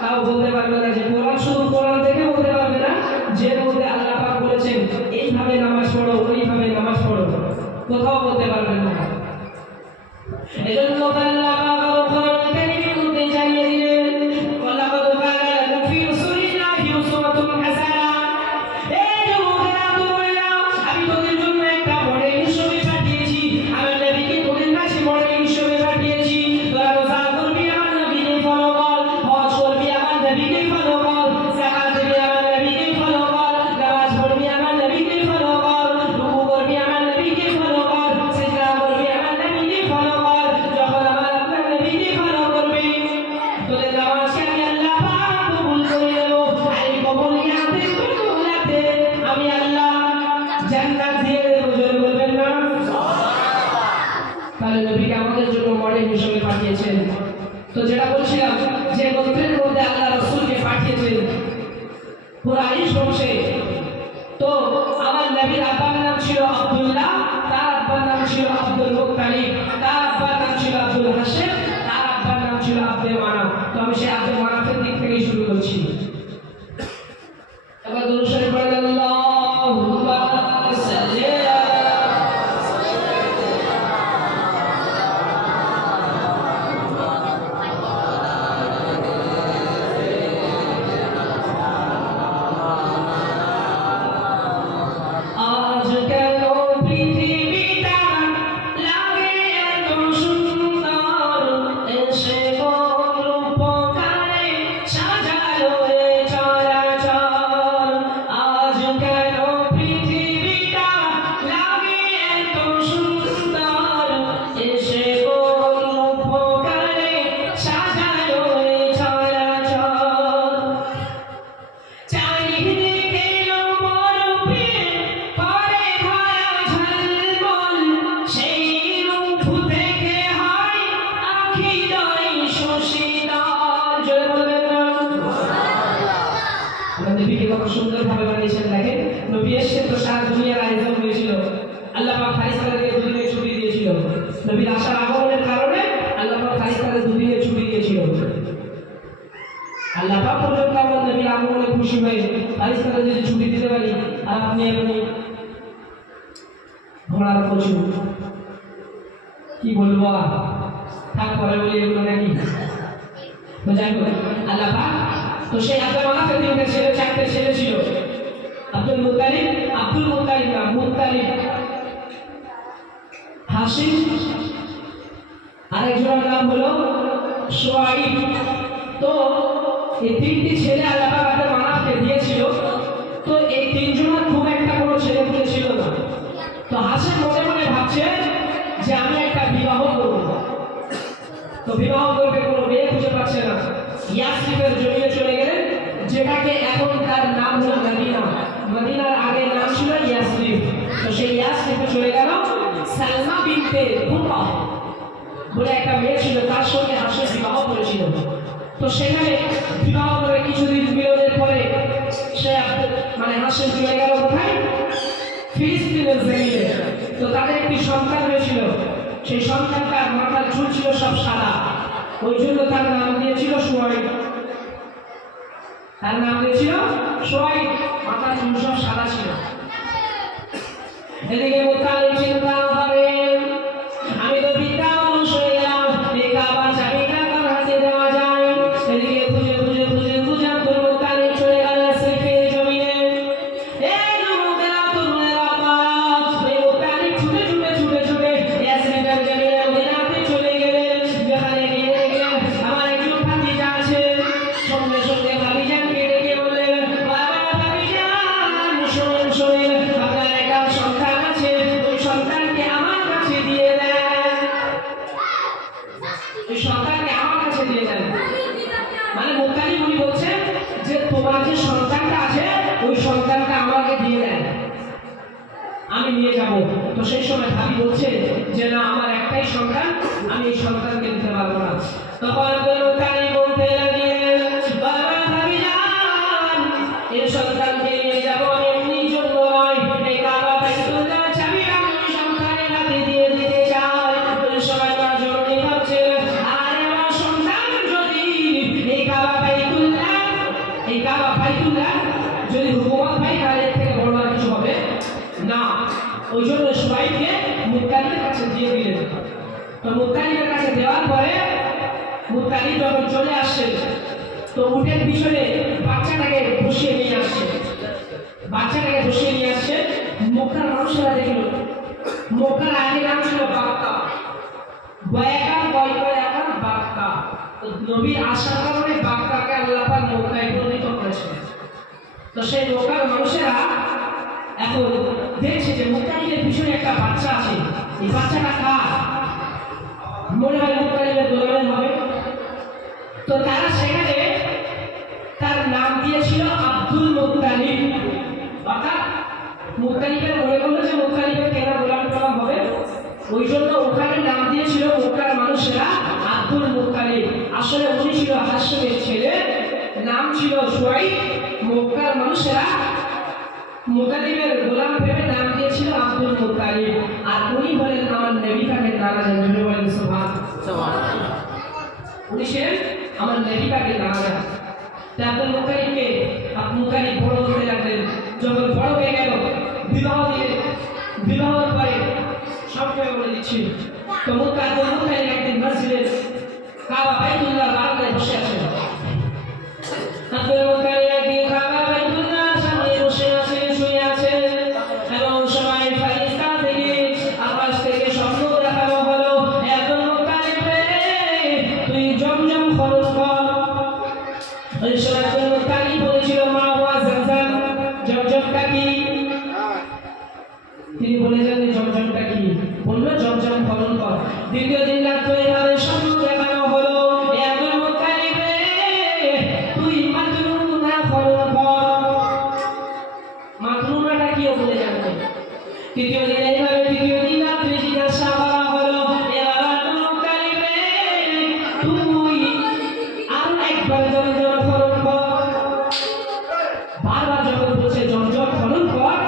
তাও বলতে পারবে না যে কোরআন, শুধু কোরআন থেকে বলতে পারবে না যে মধ্যে আল্লাহ পাক বলেছেন এইভাবে নামাজ পড়ো, ওইভাবে নামাজ পড়ো, কোথাও বলতে পারবেন না। এজন্য আল্লাহ পাক কোরআন কারীমের মধ্যে জানিয়ে দিলেন ওয়ালাকাদ কানা লাকুম ফি রাসূলিল্লাহি উসওয়াতুন হাসানাহ। এই যুবকেরা, তোমরা, আমি তোদের জন্য একটা মডেল হিসেবে পাঠিয়েছি, আমার নবীকে তোদের কাছে মডেল হিসেবে পাঠিয়েছি। তোরা রোজা করবি, আমার নবীকে ফলো কর, হজ করবি, আমার নবীকে ফলো কর, যাকাত দিবি, আমার নবীকে ফলো কর, নামাজ পড়বি, আমার নবীকে ফলো কর, রুকু করবি, আমার নবীকে ফলো কর, সিজদা করবি, আমার নবীকে ফলো কর। যখন আমার আপনার নবীকে ফলো করবি, তোদের নামাজকে আমি আল্লাহ পাক কবুল করে নেব। আর এই কবুলিয়াতের বদৌলতে আমি আল্লাহ জান্নাত দিয়ে দেব। জোরে বলবেন না? তাহলে নবীকে আমাদের জন্য মডেল হিসেবে পাঠিয়েছেন। তো যেটা বলছিলাম, যে গোত্রের মধ্যে আল্লাহ রাসূলকে পাঠিয়েছেন কুরাইশ বংশে, তো আমার নবীর আব্বার নাম ছিল আব্দুল্লাহ, তার আব্বার নাম ছিল আব্দুল মুত্তালিব, তার আব্বার নাম ছিল আব্দুল হাশিম, তার আব্বার নাম ছিল আব্দুল মানাফ। তো আমি সেই আব্দুল মানাফের দিক থেকেই শুরু করছি। এবার দুরূদ শরীফ পড়েন, আল্লাহুম্মা সাল্লি আলা আজ কেন পৃথিবীটা লাগে এত সুন্দর, এসে কোন উপকারে সাজালো এ চরাচর। আজ কেন পৃথিবীটা লাগে এত সুন্দর, এসে কোন উপকারে সাজালো এ চরাচর। চারিদিকে বরফে করে ভরা ঝলমল, সেই রূপ থেকে হয় আখিরাই শশীতল। জোরে বলবেন না? আমরা নবীকে কত সুন্দরভাবে বানিয়েছেন। দেখেন, নবী এসে তো সারা দুনিয়ার আয়োজন হয়েছিল, আল্লাহ পাক ফারিস্তাদেরকে দুদিনের ছুটি দিয়েছিল। নবীর আসার আগমনের কারণে আল্লাহ পাক ফারিস্তাদের দুদিনের ছুটি দিয়েছিল। আল্লাহ পাক পর্যন্ত আমার নবীর আগমনে খুশি হয়ে ফারিস্তাদের যদি ছুটি দিতে পারি, আর আপনি ঘোড়ার প্রচুর কি বলবো, থাক পরে বলি এগুলো নাকি। তো যাই হোক, আল্লাহ পাক তো সেই আব্দুল মানাফের তিনটে ছেলে, চারটে ছেলে ছিল। আব্দুল মুত্তালিব না, মুত্তালিব, হাশিম, আরেকজনের নাম হলো শুআইব। তো এই তিনটি ছেলে আল্লাহ পাক আব্দুল মানাফকে দিয়েছিল। তো এই তিনজনের খুব একটা কোনো ছেলে পুলে ছিল না। তো হাশিম মনে মনে ভাবছে যে আমি একটা বিবাহ করব। তো বিবাহ করবে, কোনো মেয়ে খুঁজে পাচ্ছে না। ইয়াসরিফের জমিয়ে চলে গেলেন, যেটাকে এখন তার নাম হলো মদিনা। মদিনার আগে নাম ছিল ইয়াসরিফ। তো সেই ইয়াসরিফে চলে গেল। সালমা বিনতে কুতা বলে একটা মেয়ে ছিল, তার সঙ্গে হাশিম বিবাহ করেছিল। তো সেখানে বিবাহ করে কিছুদিন মিলনের পরে সে হাশিম চলে গেল কোথায়? ফিলিস্তিনের জমিনে। তো তাদের একটি সন্তান হয়েছিল। সেই সন্তানটার মাথার চুল ছিল সব সাদা, ওই জন্য তার নাম দিয়েছিল শুআইব। তার নাম দিয়েছিল শুআইব, মাথার চুল সব সাদা ছিল। এদিকে মুতালিব চিন্তা হবে আমি তো বিদ্যা মানুষ হয়ে গেলাম, এই কাবার চাবিটা কার হাতে দেওয়া যায়। এদিকে খুঁজে খুঁজে খুঁজে খুঁজে আব্দুল মুতালিব চলে গেল সিফের জমিনে। এই যুবকেরা তরুণেরা পাস এই মুতালিব ছুটে ছুটে ছুটে ছুটে ইয়াসরিনের জমিনে মদিনাতে চলে গেলেন। যেখানে গিয়ে দেখলেন আমার একজন ভাতিজা আছে। সঙ্গে সঙ্গে ভাতিজাকে ডেকে বললেন, বাবা ভাতিজান শোনেন শোনেন, আপনার একটা সন্তান আছে, ওই সন্তানকে আমার কাছে দিয়ে দেন, ওই সন্তানকে আমার কাছে দিয়ে দেন। মানে মুতালিব উনি বলছেন যে তোমার যে সন্তানটা আছে ওই সন্তানটা আমাকে দিয়ে দেন, আমি নিয়ে যাব। তো সেই সময় ভাবি বলছে যে না আমার একটাই সন্তান, আমি এই সন্তানকে দিতে পারবো না। তখন আব্দুল মুতালিব বলতে লাগলেন, বাবা ভাবিজান এই সন্তানকে নিয়ে যাব আমি এমনি জন্য নয়, এই কাবা বাইতুল্লাহ চাবি আমি ওই সন্তানের হাতে দিয়ে দিতে চাই। ওই সময় মা জননী ভাবছে আরে আমার সন্তান যদি এই কাবা বাইতুল্লাহ যদি হুকুমত পাই তাহলে এর থেকে বড় আর কিছু হবে না। ওই জন্য সবাইকে মুতালিবের কাছে দিয়ে দিলেন। তো মুতালিবের কাছে দেওয়ার পরে মুতালিব যখন চলে আসছে তো উটের পিছনে বাচ্চাটাকে বসিয়ে নিয়ে আসছে, বাচ্চাটাকে বসিয়ে নিয়ে আসছে। মক্কার মানুষেরা দেখল, মক্কার আগে নাম ছিল বাক্কা, বয়াকা বাক্কা। তো নবীর আসার কারণে বাক্কাকে আল্লাহ পাক মক্কায় পরিণত করেছেন। তো সেই মক্কার মানুষেরা এখন দেখছে যে মুতালিবের পিছনে একটা বাচ্চা আছে, এই বাচ্চাটা কার, মনে হয় মুতালিবের গোলামের হবে। তো তারা সেখানে তার নাম দিয়েছিল আব্দুল মুত্তালিব। অর্থাৎ মুত্তালিবের মনে করলো যে মুত্তালিবের কেনা গোলাম টোলাম হবে, ওই জন্য ওখানে নাম দিয়েছিল মক্কার মানুষেরা আব্দুল মুত্তালিব। আসলে উনি ছিল হাশিমের ছেলে, নাম ছিল শুআইব। মক্কার মানুষেরা মুতালিবের গোলাম ভেবে নাম দিয়েছিল আব্দুল মুত্তালিব। আর উনি বলেন আমার নবী পাকের নানা জান, জোরে বলেন সুবহানাল্লাহ। উনি ছিলেন আমার নবী পাকের নানা জান। আব্দুল মুত্তালিব বড় হতে লাগলেন। যখন বড় হয়ে গেল বিবাহ পরে সবসময় বলে দিচ্ছি। তো আব্দুল মুত্তালিব একদিন মসজিদে কাবা বাইতুল্লাহ বারান্দায় বসে আছেন। আব্দুল মুত্তালিব একদিন কাবা বাইতুল্লাহ সামনে বসে আছেন, শুয়ে আছেন। এবং সবাই ফারিস্তা থেকে আকাশ থেকে স্বপ্ন দেখানো হলো, আব্দুল মুত্তালিব রে তুই জমজম খনন কর। ওই সময় আব্দুল মুত্তালিব বলেছিল মা ওয়া জমজম, জমজমটা কি? তিনি বলেছেন জমজমটা কি? বললো জমজম খনন কর। দ্বিতীয় দিন রাত্রে এইভাবে স্বপ্ন দেখানো হলো, আব্দুল মুত্তালিব রে তুই মাতনুনা খনন কর। মাতনুনাটা কি বলে জানতেন। তৃতীয় দিন এইভাবে তৃতীয় দিন রাত্রে জিজ্ঞাসা করা হলো, এবার আব্দুল মুত্তালিব রে তুই আর একবার জমজম খনন কর। বারবার যখন বলছে জমজম খনন কর,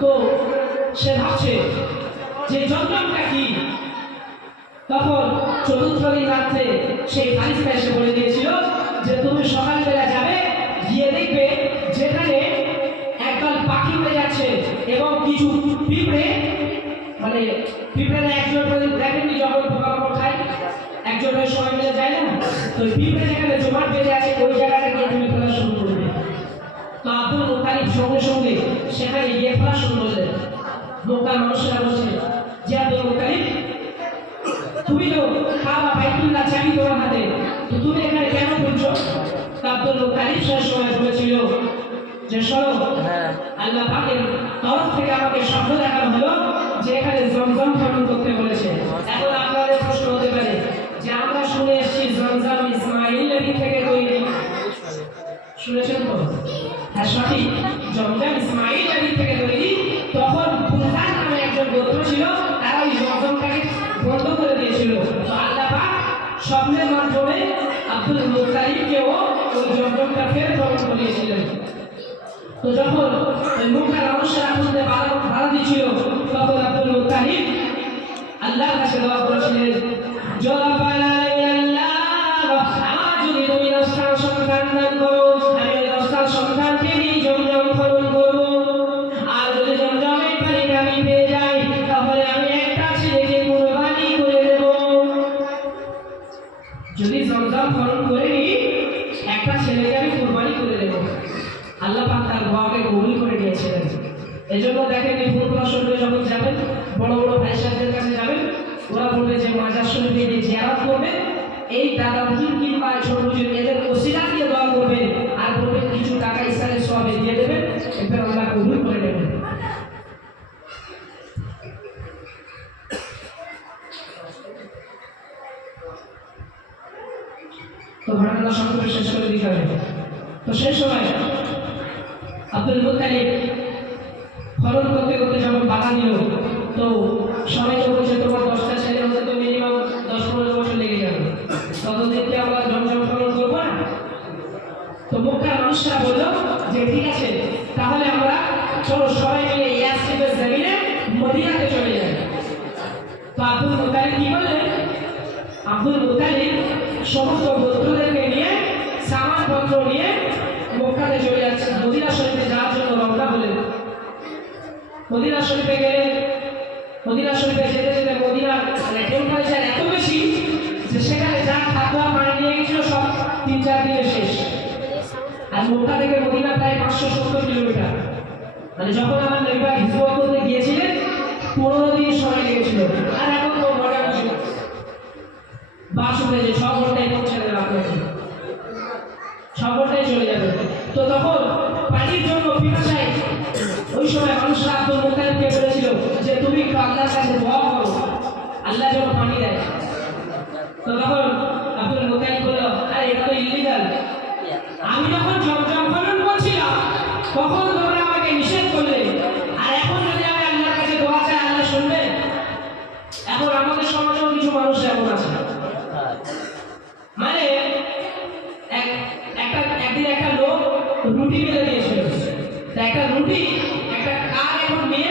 তো সে ভাবছে যে জমজমটা কি। তখন চতুর্থ দিন রাত্রে সেই ফারিস্তা এসে বলে দিয়েছিল যে তুমি সকালবেলা যাবে, গিয়ে দেখবে যেখানে একদল পাখি উড়ে যাচ্ছে এবং কিছু পিঁপড়ে, মানে পিঁপড়েরা একজন দেখেননি যখন পোকামাকড় খায় একজন হয়ে সবাই মিলে যায় না, তো পিঁপড়ে যেখানে জমাট বেঁধে আছে ওই জায়গাটা গিয়ে তুমি ফেলা শুরু করবে। তো আব্দুল মুত্তালিব সঙ্গে সঙ্গে সেখানে গিয়ে ফেলা শুরু করলেন। মক্কার মানুষেরা বলছে যে আব্দুল মুত্তালিব তুমি তো কাবা বাইতুল্লাহ চাবি তোমার হাতে, তো তুমি এখানে কেন বলছো? আব্দুল মুত্তালিব সেই সময় বলেছিল যে শোনো, আল্লাহ পাকের তরফ থেকে আমাকে স্বপ্ন দেখানো হলো যে এখানে জমজম খনন করতে বলেছে। এখন আপনাদের প্রশ্ন হতে পারে যে আমরা শুনে এসেছি জমজম ইসমাইল নবী থেকে তৈরি, শুনেছেন তো? হ্যাঁ সঠিক, জমজম ইসমাইল নবী থেকে তৈরি। তখন বুলহান নামে একজন গোত্র ছিল, তারা ওই জমজমটাকে বন্ধ করে দিয়েছিল। তো আল্লাহ পাক স্বপ্নের মাধ্যমে আব্দুল মুত্তালিবকেও ওই জমজমটা ফের গ্রহণ করিয়েছিলেন। তো যখন ওই মক্কার মানুষেরা খুঁজতে বাধা দিচ্ছিল, তখন আব্দুল মুত্তালিব আল্লাহর কাছে দোয়া করেছিলেন, আমার যদি তুমি 10টা সন্তান দান করো, আমি ওই 10টা সন্তানকে নিয়ে জমজম খনন করবো। আর যদি জমজমের পানিটা পেয়ে যাই তাহলে আমি একটা ছেলেকে কুরবানি করে দেব। যদি জমজম খনন করে নিই একটা ছেলেকে আমি কুরবানি করে দেব। আল্লাহ পাক তার দোয়াকে কবুল করে নিয়েছিলেন। এজন্য দেখেন এই ফুরফুরা শরীফে যখন যাবেন বড় বড় ভাই সাহেবদের কাছে যাবেন, ওরা বলবে যে মাজার শরীফে গিয়ে জিয়ারত করবে, এই দাদা হুজুর কিংবা ছোট হুজুর এদের ওসিলা দিয়ে দোয়া করবেন আর বলবেন কিছু টাকা ইসলামের সওয়াবে দিয়ে দেবেন, এরপর আল্লাহ কবুল করে নেবেন। তো ঘটনা সংক্ষেপে শেষ করে দিতে হবে। তো সেই সময় আব্দুল মুত্তালিব খনন করতে করতে যখন বাধা দিল, তো সবাই তো বলছে তোমার 10টা ছেলে হতে তো মিনিমাম 10-15 বছর লেগে যাবে, ততদিন কি আমরা জমজম খনন করবো না? তো মক্কার মানুষরা বলল যে ঠিক আছে, তাহলে আমরা চলো সবাই মিলে ইয়াসরিবের জমিনে মদিনাতে চলে যাই। তো আব্দুল মুত্তালিব কি করলেন? আব্দুল মুত্তালিব সমস্ত গোত্রদেরকে নিয়ে সামানপত্র নিয়ে মক্কাতে চলে যাচ্ছেন, মদিনা শরীফে যাওয়ার জন্য রওনা হলেন। মদিনা শরীফে গেলেন, মদিনা শরীফে যেতে যেতে মদিনার টেম্পারেচার এত বেশি যে সেখানে যা খাদ্য পানি নিয়ে গেছিল সব 3-4 দিনে শেষ। আর মক্কা থেকে মদিনা প্রায় 570 কিলোমিটার, মানে যখন আমার নবী পাক হিজরত করতে গিয়েছিলেন 15 দিন সময় লেগেছিল। আর এখন তো মডার্ন যুগ, বাস উঠেছে, সব ঘন্টায় পৌঁছে দেবে আপনাকে, সব ঘন্টায় চলে যাবে। তো তখন পানির জন্য পিপাসায় ওই সময় মানুষরা আব্দুল মুত্তালিবকে বলেছিল যে তুমি একটু আল্লাহর কাছে দোয়া করো, আল্লাহ যেন পানি দেয়। তো তখন আব্দুল মুত্তালিব বলল, আরে এটা তো ইলিগাল, আমি যখন জমজম খনন করছিলাম তখন তোমরা আমাকে নিষেধ করলে, আর এখন যদি আমি আল্লাহর কাছে দোয়া চাই আল্লাহ শুনবে? এখন আমাদের সমাজেও কিছু মানুষ এমন আছে, মানে একদিন একটা লোক রুটি বেলে দিয়েছিল, একটা রুটি একটা কাক এখন নিয়ে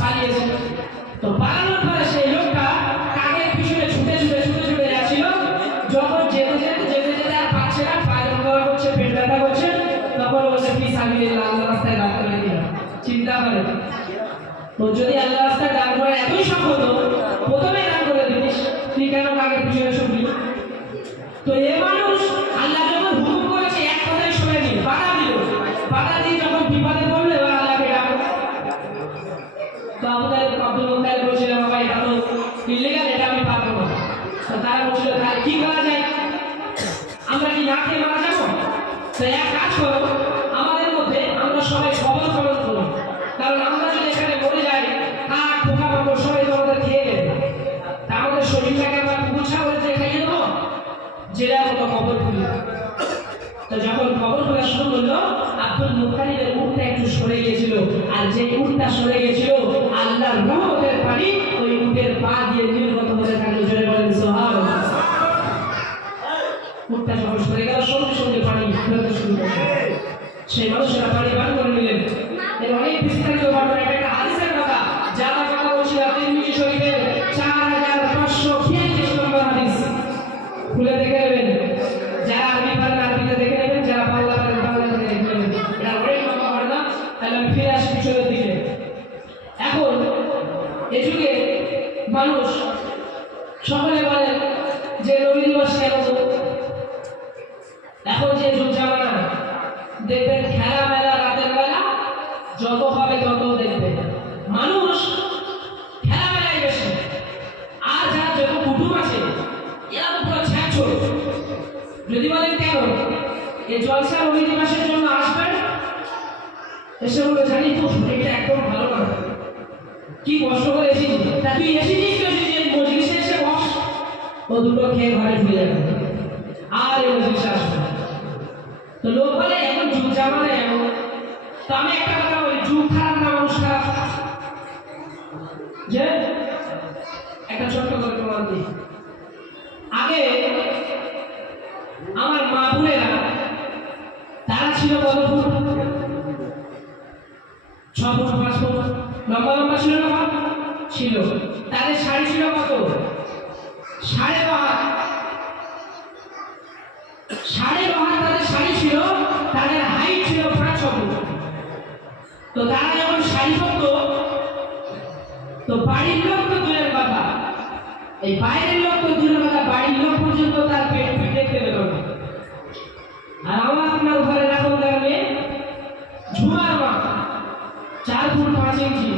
পালিয়েছে। তো পালানোর পরে সেই লোকটা কাকের পিছনে ছুটে ছুটে ছুটে ছুটে যাচ্ছিল, যখন যেতে যেতে যেতে যেতে আর পাচ্ছে না, পা যন্ত্রণা করছে, পেট ব্যথা করছে, তখন বলছে ফি সাবিলিল্লাহ, আল্লাহ রাস্তায় দাঁড় করে দিলাম। চিন্তা করে, তো যদি আল্লাহ রাস্তায় দাঁড় করে এতই শখ হতো প্রথমে দাঁড় করে দিস, তুই কেন কাকের পিছনে ছুটলি? তো এ মানুষ আল্লাহ যখন হুকুম করেছে এক কথায় শোনেনি, বাধা দিল, বাধা দিয়ে যখন বিপদে পড়লো এবার আল্লাহকে ডাকো। তো আব্দুল মুত্তালিব বলছিল, বাবা এটা তো ইলিগাল, এটা আমি পারবো না। তো তারা বলছিল তাহলে কি করা যায়, আমরা কি না খেয়ে মারা যাবো? তো এক কাজ করো, আমাদের মধ্যে আমরা সবাই কবর খনন করি, কারণ আমরা যদি এখানে মরে যাই কাক পোকা মাকড় সবাই তো আমাদের খেয়ে নেবে, তা আমাদের শরীরটাকে আমরা পুছা করে খাইয়ে দেবো, জেলা মতো কবর খুলি। তো যখন কবর খোলা শুরু করলো, আব্দুল মুত্তালিবের উটটা একটু সরে গিয়েছিল, আর যে উটটা সরে গিয়েছিল আল্লাহর রহমতের পানি ওই উটের পা দিয়ে নির্গত হতে থাকলো। জোরে বলেন সুবহানাল্লাহ। উটটা যখন সরে গেল সঙ্গে সঙ্গে পানি বেরোতে শুরু করলো, সেই মানুষেরা পানি পান করে নিলেন। এর অনেক বিস্তারিত ঘটনা, এটা একটা হাদিসের কথা, যারা কথা বলছিল তিরমিজি শরীফের 4546 নম্বর হাদিস, খুলে দেখে নেবেন, যারা আরবি পারেন আরবিতে দেখে নেবেন, যারা বাংলা পারেন বাংলাতে দেখে নেবেন। এটা অনেক লম্বা ঘটনা, তাহলে আমি ফিরে আসি পিছনের দিকে। এখন এ যুগে মানুষ সকলে বলেন যে নবী দিবস কেন? এখন যে যুগ জামানা, দেখবেন খেলা মেলা রাতের বেলা যত হবে তত দেখবেন মানুষ খেলা মেলায় বেশি, আর যারা যত কুটুম আছে এরা পুরো ছ্যাঁচো। যদি বলেন কেন এই জলসা নবী দিবসের জন্য আসবেন, এসে বলে জানি তো এটা একদম ভালো না, কি কষ্ট করে এসেছি, তা তুই এসেছিস মজলিসে এসে বস, ও দুটো খেয়ে ঘরে ফিরে যাবে, আর এই মজলিসে আসবে। তো লোক বলে এখন যুগ জামানা এমন। তো আমি একটা কথা বলি, যুগ খারাপ না মানুষ খারাপ? যে একটা ছোট্ট করে প্রমাণ দিই। আগে আমার মা বোনেরা তারা ছিল কত ফুট? 6 ফুট 5 ফুট লম্বা লম্বা ছিল না? ছিল। তাদের শাড়ি ছিল কত? 9.5 হাত। 9.5 হাত তাদের শাড়ি ছিল, তাদের হাইট ছিল 5-6 ফুট। তো তারা যখন শাড়ি পরতো তো বাড়ির লোক তো দূরের কথা, এই বাইরের লোক তো দূরের কথা, বাড়ির লোক পর্যন্ত তার পেট দেখতে পেল না। আর আমার আপনার ঘরে এখন দাঁড়িয়ে ঝুমার মা 4 ফুট 5 ইঞ্চি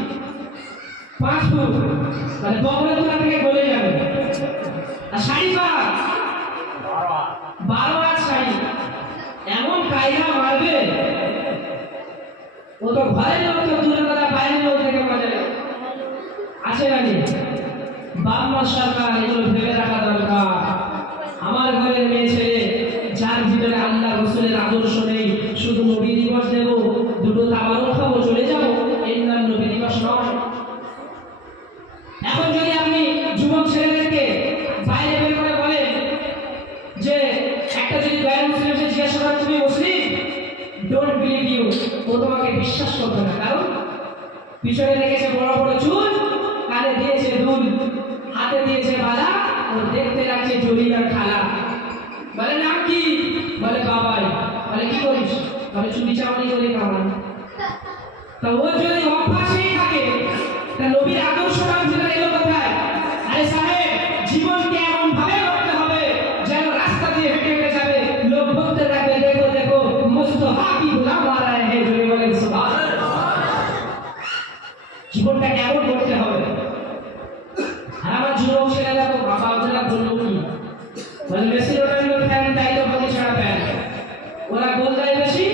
5 ফুট, মানে বগলে তোলা থেকে গলে যাবে। আর শাড়ি পা 12 হাত শাড়ি, এমন কায়দা মারবে, ও তো ঘরের লোক তো দূরের কথা, বাইরের লোক থেকে মজা আছে না? বাপ মা সরকার এগুলো ভেবে রাখা দরকার। আমার ঘরের মেয়ে ছেলে যার ভিতরে আল্লাহ রসুলের আদর্শ নেই, শুধু নবী দিবস দেব, দুটো তাবারক খাবো, চলে যাবো, এর নাম নবী দিবস নয়। এখন যদি আপনি যুবক ছেলেদেরকে বাইরে বের করে বলেন যে একটা যদি গায়ের মুসলিম এসে জিজ্ঞাসা করেন তুমি মুসলিম, ডোন্ট বিলিভ ইউ, ও তোমাকে বিশ্বাস করবে না। কারণ পিছনে রেখেছে বড় বড় চুল, কানে দিয়েছে দুল, হাতে দিয়েছে বালা, ও দেখতে লাগছে জরিয়ার খালা। বলে নাম কি? বলে বাবাই। বলে কি করিস? বলে চুরি চামারি করে কামান। তা ও যদি অভ্যাসেই থাকে, তা নবীর আদর্শটা যেটা এলো কোথায়? আরে সাহেব, জীবনকে এমন ভাবে করতে হবে যেন রাস্তা দিয়ে হেঁটে হেঁটে যাবে, লোক বলতে থাকবে দেখো দেখো মুস্তফা কি গোলাম আ রাহে হ্যায়, জোরে বলেন সুবহানাল্লাহ। জীবনটা কেমন করতে হবে? আর আমার যুবক ছেলেরা তো বাবা ওরা বললো কি, বলে মেসি রোনাল্ডোর ফ্যান তাই তো বলি ছাড়া ফ্যান, ওরা গোল দেয় বেশি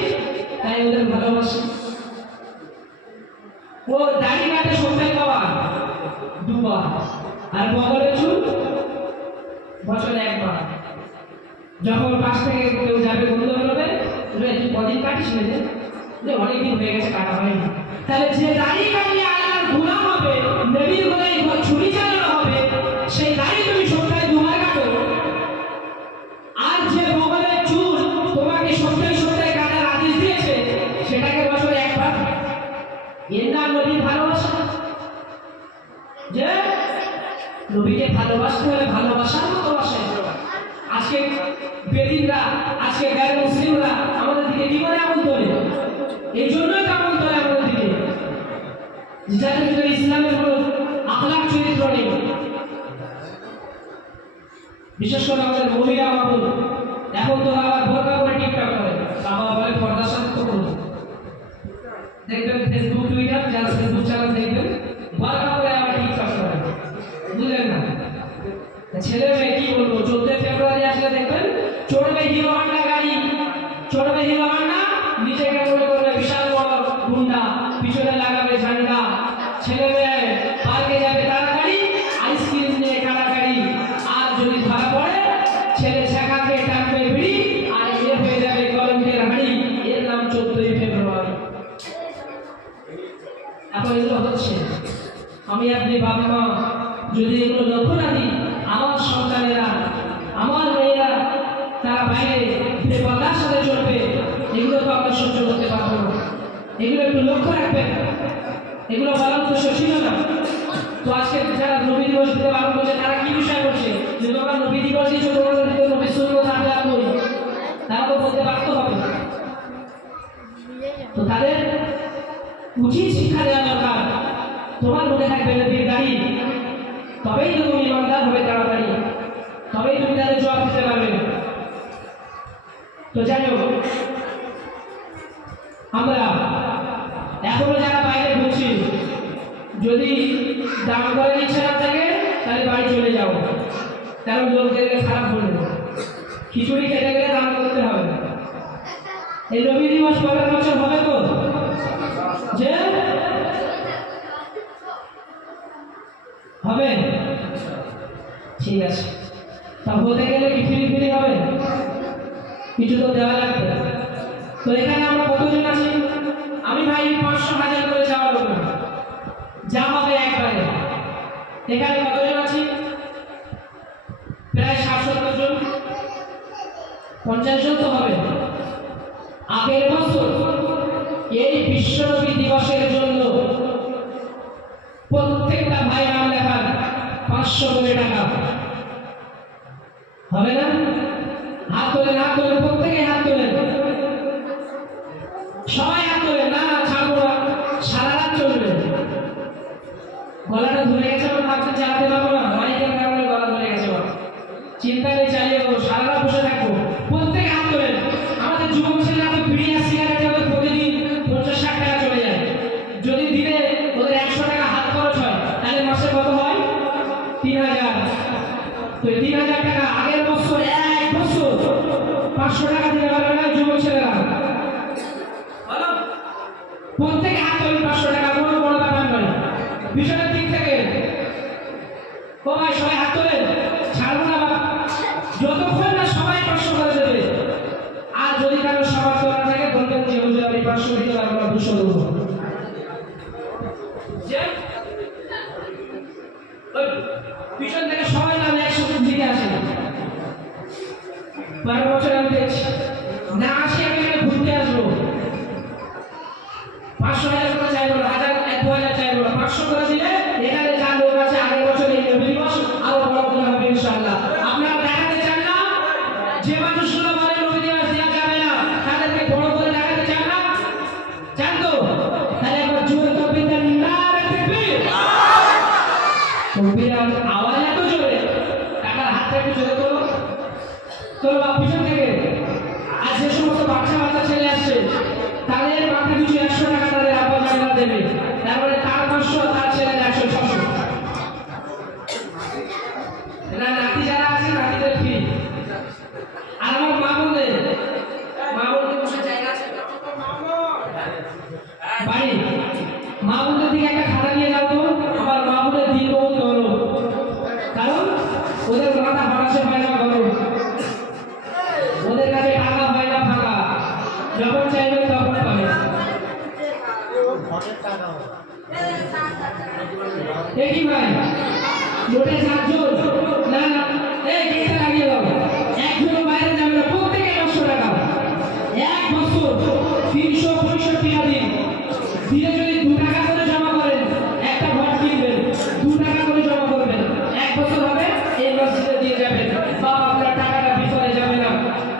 তাই ওদের ভালোবাসি। ও দাড়ি কাটে সপ্তাহে কবার? 2 বার। আর বগলের চুল বছরে 1 বার। যখন পাশ থেকে কেউ যাবে বন্ধু হবে, তুই কদিন কাটিস না? যে অনেকদিন হয়ে গেছে কাটা হয়নি। তাহলে যে দাড়ি কাটিয়ে আল্লাহর গোলাম হবে, নবীর গোলায় ছুরি চালানো হবে, সেই দাড়ি তুমি সপ্তাহে 2 বার কাটো। আর যে বগলের চুল তোমাকে সপ্তাহে কাটার আদেশ দিয়েছে, সেটাকে বছরে 1 বার। এর নাম নবীর ভালোবাসা। যে নবীকে ভালোবাসতে হলে ভালোবাসার মতো বাসায়। আজকে বেদিনরা, আজকে গায়ের মুসলিমরা আমাদের দিকে কি করে আমল তোলে? এই জন্যই তো আমল তোলে আমাদের দিকে, যাদের ভিতরে ইসলামের কোনো আখলাক চরিত্র নেই। বিশেষ করে আমাদের মহিলা আমাদের এখন তো আবার বোরকা করে টিকটক করে, বাবা বলে পর্দার সাথে তো করুন। দেখবেন ফেসবুক টুইটার, যারা ফেসবুক চালান দেখবেন বোরকা করে আবার টিকটক করে, বুঝলেন না? ছেলে মেয়ে কি বলবো, 14 ফেব্রুয়ারি আসলে দেখবেন চড়বে হিরো হন্ডা গাড়ি, চড়বে হিরো হন্ডা, নিজেকে মনে করবে বিশাল বড় গুন্ডা, পিছনে লাগাবে ঝান্ডা, ছেলে মেয়ে পার্কে যাবে তাড়াতাড়ি, আইসক্রিম নিয়ে কাড়াকাড়ি, আর যদি ধরা পড়ে ছেলে শেখাকে টানবে বিড়ি, আর এ হয়ে যাবে কলঙ্কের হাড়ি। এর নাম 14 ফেব্রুয়ারি। এখন এগুলো হচ্ছে, আমি আপনি বাবা মা যদি এগুলো লক্ষ্য না দিই, আমার সন্তানেরা, আমার মেয়েরা তারা বাইরে বেপরদার সাথে চলবে, এগুলো তো আমরা সহ্য করতে পারবো না। এগুলো একটু লক্ষ্য রাখবেন, এগুলো বলার উদ্দেশ্য ছিল না। তো আজকে যারা নবী দিবস দিতে পালন করছে, তারা কি বিষয় করছে যে তোমরা নবী দিবস দিচ্ছ, তোমাদের দিতে নবী সুন্নাত আদায় করি, তারা তো বলতে বাধ্য হবে। তো তাদের উচিত শিক্ষা দেওয়া দরকার। তোমার মনে থাকবে নবীর গাড়ি, তবেই তো তুমি ইমানদার হবে তাড়াতাড়ি, তবেই তুমি তাদের জবাব দিতে পারবে। তো যাই হোক, আমরা এখনো যারা বাইরে ঘুরছি, যদি দাম করার ইচ্ছা না থাকে তাহলে বাড়ি চলে যাও, কারণ লোকদেরকে খারাপ বলবে। খিচুড়ি খেতে গেলে দাম করতে হবে। এই নবী দিবস পরের বছর হবে তো, যে হবে, ঠিক আছে। তা হতে গেলে কি ফ্রি হবে? কিছু তো দেওয়া লাগবে। তো এখানে আমরা কতজন আছি? আমি ভাই 500,000 করে যাওয়া লোক না, যা হবে একবারে। এখানে কতজন আছি? প্রায় 60-70 জন, 50 জন তো হবে। আগের বছর এই বিশ্বনবী দিবসের জন্য প্রত্যেকটা ভাই নাম লেখান 500 করে টাকা হবে না? হাত তোলেন, হাত তোলেন, প্রত্যেকে হাত তোলেন, সবাই হাত তোলেন। না ছাড়বো না, সারা রাত চলবে। গলাটা গলাটা ধরে গেছে, আমার ভাবছেন চালাতে পারবো না, মাইকের কারণে গলা ধরে গেছে। চিন্তা নেই, চালিয়ে যাবো, সারা রাত বসে থাকবো। প্রত্যেকে হাত তোলেন। আমাদের যুবক ছেলেরা তো বিড়ি আর সিগারেটে ওদের প্রতিদিন 50-60 টাকা চলে যায়। যদি দিনে ওদের 100 টাকা হাত খরচ হয়, তাহলে মাসে কত হয়? 3000। তো 3000 টাকা আগের বছর, এক বছর 500 টাকা দিতে পারবে না যুবক ছেলেরা? প্রত্যেকে হাত তোলেন। 500 টাকা কোনো বড় ব্যাপার নয় বিষয়ের দিক থেকে। ও ভাই, সবাই হাত তোলেন, ছাড়বো না যতক্ষণ না সবাই 500 করে দেবে। আর যদি কারো সবার তোলা থাকে বলবেন যে হুজুর আমি 500 দিতে পারবো না, 200 দেবো। পিছন থেকে সবাই নামে 100 দিকে আসে। 12 বছর আমি দেখছি না, আসি আমি এখানে ঘুরতে আসবো। 500,000 করে চাইবো না, 1000-2000 চাইবো না, 500 করে দিলে এখানে যা লোক আছে আগের বছর এই নবী দিবস আরো বড় করে হবে ইনশাআল্লাহ। আপনারা দেখাতে চান না? যে মানুষগুলো বলে নবী দিবস দেওয়া যাবে না, তাদেরকে বড় করে দেখাতে চান না? চান তো? তাহলে একবার জোরে তাকবীর দেন, নারে তাকবীর। তাকবীর আওয়াজ এত জোরে, টাকার হাতটা একটু জোরে তোলো, তোলো বা পিছন থেকে। আর যে সমস্ত বাচ্চা ছেলে আসছে তাদের মাথা পিছু 100 টাকা তাদের আব্বা মায়েরা দেবে। তারপরে তার 500, তার ছেলের 100, 600। না, নাতি যারা আছে নাতিদের ফ্রি। আর আমার মা বোনদের বসে জায়গা আছে বাড়ি, মা বোনদের দিকে একটা খাতা নিয়ে যাও তো। আমার মা বোনের দিন বহুত গরম, কারণ ওদের মাথা বাতাসে হয় না গরম, ওদের কাছে টাকা হয় না ফাঁকা, যখন চাইবে তখন পাবে। দেখি ভাই লোটে 7 জন, না না এই গেটটা লাগিয়ে দাও, একজনও বাইরে যাবে না, প্রত্যেকে 500 টাকা। এক বছর 365 দিন দিনে যদি 2 টাকা করে জমা করেন, একটা ঘর কিনবেন, 2 টাকা করে জমা করবেন, 1 বছর হবে এই মসজিদে দিয়ে যাবেন। বাবা আপনার টাকাটা বিফলে যাবে না।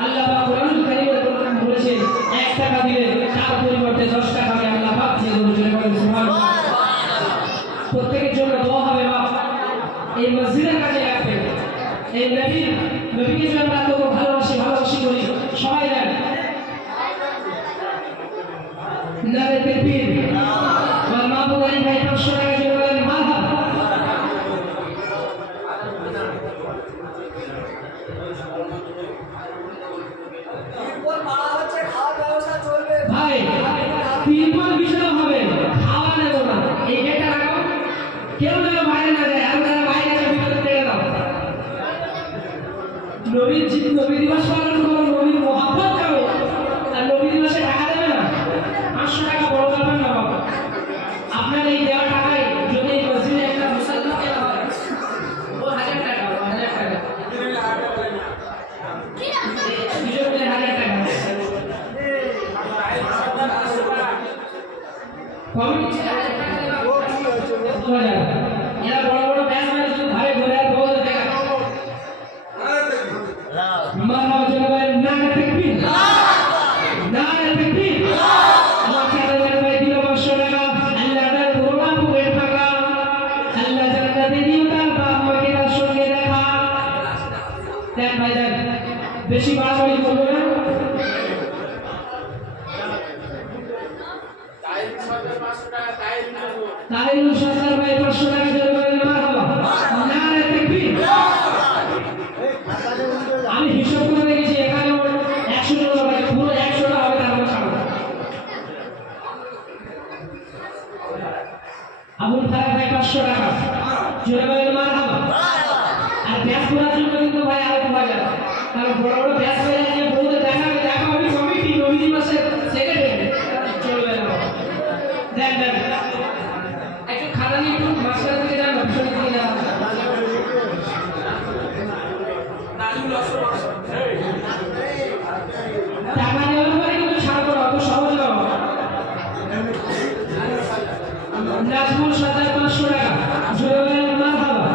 আল্লাহ পাক কোরআনুল কারীমে বলেছেন 1 টাকা দিলে তার পরিবর্তে 10 টাকা আমি আল্লাহ পাক দিয়ে দেব। জোরে বলেন সুবহানাল্লাহ। প্রত্যেকের জন্য দোয়া হবে, বাপ এই মসজিদের কাছে রাখবেন। এই নবীকে যে আমরা এত ভালোবাসি করি, সবাই দেন নারে তাকবীর। আমার মা বোন ভাই 500 টাকা জোরে বলেন মারহাবা। ভাই তিরপল বিছানো হবে, খাওয়া নেব না। এই গেটটা রাখো, কেউ যেন বাইরে না যায়। আর যারা বাইরে আছে ভিতরে তেড়ে দাও। নবী দিবস পালন করো, নবীর মহব্বত করো, আর নবী দিবসে টাকা দেবে না। 500 টাকা বড় ব্যাপার না বাবা। আপনার এই দেওয়া টাকায় যদি এই মসজিদে একটা মুসল্লা কেনা হয়, ও 1000 টাকা, 1000 টাকা দুজন মিলে 1000 টাকা কমিটি ছিল। 1000 টাকা এরা বড় বড় ব্যাস মানে শুধু ঘরে ঘরে আর বড় টাকা। মারহাবা জোরে বলেন নারে তাকবীর, নারে তাকবীর। আমার ছেলেদের ভাই দিল 500 টাকা, আল্লাহ তার করোনা পুরে টাকা, আল্লাহ জান্নাতে দিও তার বাপ মাকে তার সঙ্গে দেখা। দেন ভাই দেন, বেশি বাড়াবাড়ি করবো না। তাহিরুল সরকার ভাই 500 টাকা জোরে বলেন মারহাবা, নারে তাকবীর। আমি হিসাব করে দেখেছি এখানে 100 টাকা ভাই, পুরো 100 টাকা হবে, তারপর ছাড়ো। আবুল ফারাক ভাই 500 টাকা জোরে বলেন মারহাবা। আর ব্যাস করার জন্য কিন্তু ভাই আরো 2000, কারণ বড় বড় ব্যাস হয়ে যায়, বউদের দেখা হবে কমিটি নবী দিবসের সেক্রেটারি চলবে না। দেন দেন একটু খাতা নিয়ে একটু মাঝখান থেকে যান, পিছনের দিকে যান। টাকা নেওয়ার পরে কিন্তু ছাড় করা অত সহজ নয়। নাজমুল সরকার 500 টাকা জোরে বলেন মারহাবা।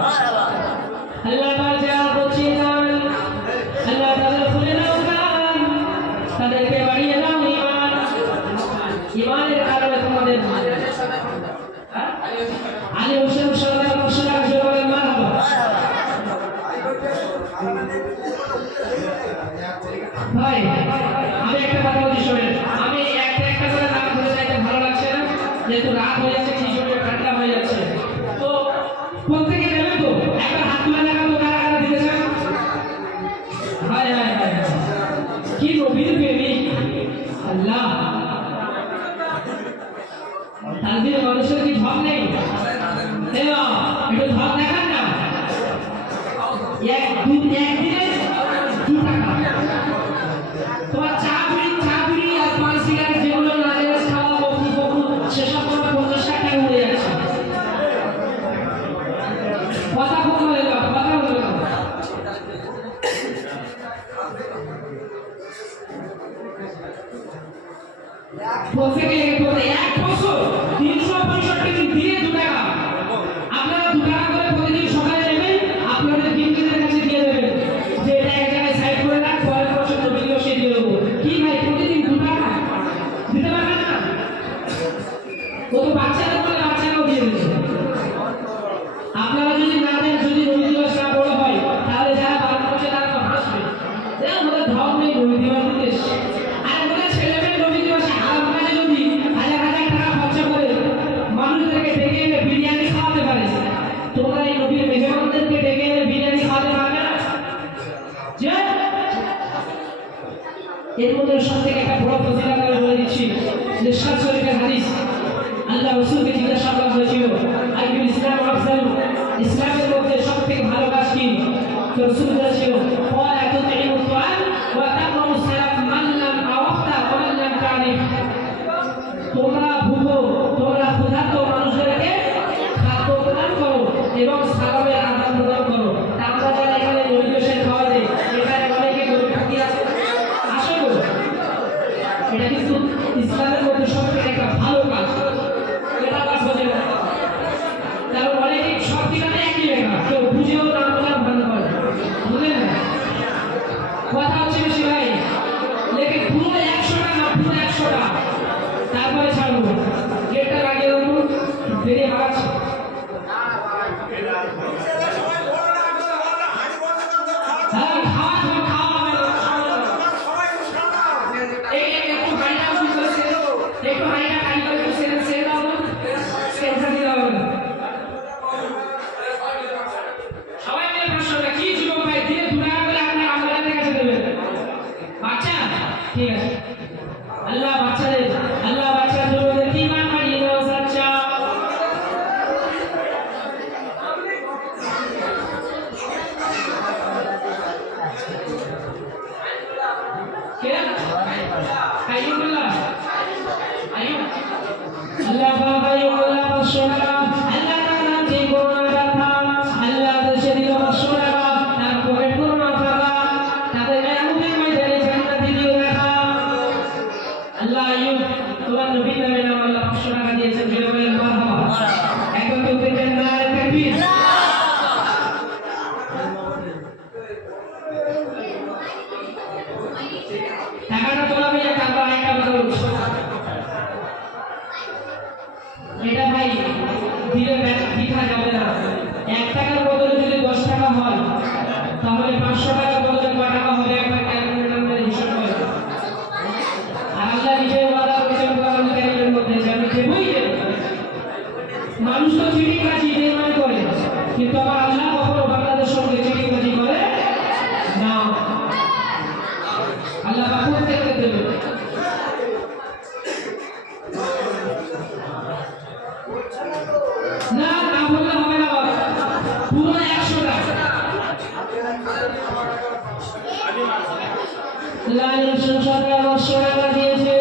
একদিনে 2 টাকা। তোমার চা বিড়ি আর পান সিগারেট যেগুলো নারিকেল খাওয়া বকু সেসব তোমার 50 টাকা উড়ে যাচ্ছে। কথা বলে না, কথা বলে না। বলতে গেলে এক বছর 365 দিন দিয়ে 2 টাকা। আপনারা 2 টাকা করে প্রতিদিন সকালে নেবেন, আপনাদের বিক্রেতার কাছে দিয়ে দেবেন যে এটা এক জায়গায় সাইড করে রাখ, পরের বছর তো বিক্রি সে দিয়ে দেবো। কি ভাই প্রতিদিন 2 টাকা দিতে পারবেন না? ও তো বাচ্চাদের বলে বাচ্চারাও দিয়ে দেবে। আপনারা যদি না দেন, যদি রবি দিবস না বড় হয়, তাহলে যারা বারণ করছে তারা তো হাসবে, আমাদের ধর্ম নেই রবি দিবস দেশ। আর আমাদের ছেলে মেয়ে রবি দিবসে হারাম কাজে যদি হাজার হাজার টাকা খরচা করে মানুষদেরকে ডেকে এনে বিরিয়ানি খাওয়াতে পারে, তোমরা এই নবীর মেহমানদেরকে ডেকে এনে বিরিয়ানি খাওয়াতে পারবে না? যে এর মধ্যে সব থেকে একটা বড় ফজিলত আমি বলে দিচ্ছি, যে শাহ শরীফের হাদিস, আল্লাহ রাসূলকে জিজ্ঞাসা করা হয়েছিল আইয়ুল ইসলাম আফজাল, ইসলামের মধ্যে সবথেকে ভালো কাজ কি? তো রাসূল বলেছিল ওয়া তুতিমু তুআন ওয়া তাকরামু সালাম মান লাম আওয়াফতা ওয়া মান লাম তারিফ। তোমরা ভুগো, তোমরা ক্ষুধার্ত মানুষদেরকে খাদ্য প্রদান করো এবং সালামের আদান প্রদান করো। আমরা যারা এখানে নৈবেদ্যের খাওয়া দেয়, এখানে অনেকে গরিব থাকি আছে, আশা করো এটা কিন্তু ইসলামের মধ্যে সবথেকে একটা ভালো কাজ। এটা কাজ বোঝে না, কারণ অনেকে সব দিকে একই লেখা, কেউ বুঝেও না বোঝার ভান করে, বুঝলেন না? কথা হচ্ছে বেশি ভাই, লেখে পুরো 100 টাকা না, পুরো 100 টাকা, তারপরে ছাড়বো। গেটটা লাগিয়ে দেবো, বেরিয়ে ভাগাচ্ছে। হ্যাঁ, খাওয়া হবে না। একটু হাইটা করেছে, একটু হাইটা কাজ করে সে দাও না, সেন্সার দিয়ে দাও না। সবাই মিলে 500 টাকা। কি যুবক ভাই, দিয়ে 2 টাকা করে আপনার আমলাদের কাছে দেবেন। বাচ্চা ঠিক আছে, আল্লাহ বাচ্চাদের যুবকদের কি মান বাড়িয়ে দেওয়া বাচ্চা। কে আইয়ুবুল্লাহ, আইয়ুব আল্লাহ বাবা আল্লাহ 500 টাকা, আল্লাহ তাআলা যে করোনা ব্যথা আল্লাহ দেশে দিল 500 টাকা, তার পকেট করোনা টাকা, তাদের মেহমানদের ময়দানে জান্নাতি দিও দেখা। আল্লাহ আইয়ুব তোমার নবীর নামে নাম আল্লাহ 500 টাকা দিয়েছেন, জয় বলেন মারহাবা। একবার কেউ বলবেন নারে তাকবীর। টাকাটা তোলা মিলে টাকা একটা কথা বলছো, এটা ভাই দিলে দেখা যাবে না। 1 টাকার বদলে যদি 10 টাকা হয়, তাহলে 500 টাকার বদলে কয় টাকা হবে? একবার ক্যালকুলেটর করে হিসাব করে। আর আল্লাহ নিজে ওয়াদা করেছেন কোরআন কারীমের মধ্যে যে আমি দেবই দেব। মানুষ তো চিটিংবাজি বেঈমানি করে, কিন্তু আমার আল্লাহ কখনো বান্দাদের সঙ্গে চিটিংবাজি করে না। আল্লাহ প্রত্যেককে দেবে। না না বললে হবে না, পুরো 100 টাকা। লাল সংসদে 100 টাকা দিয়েছে।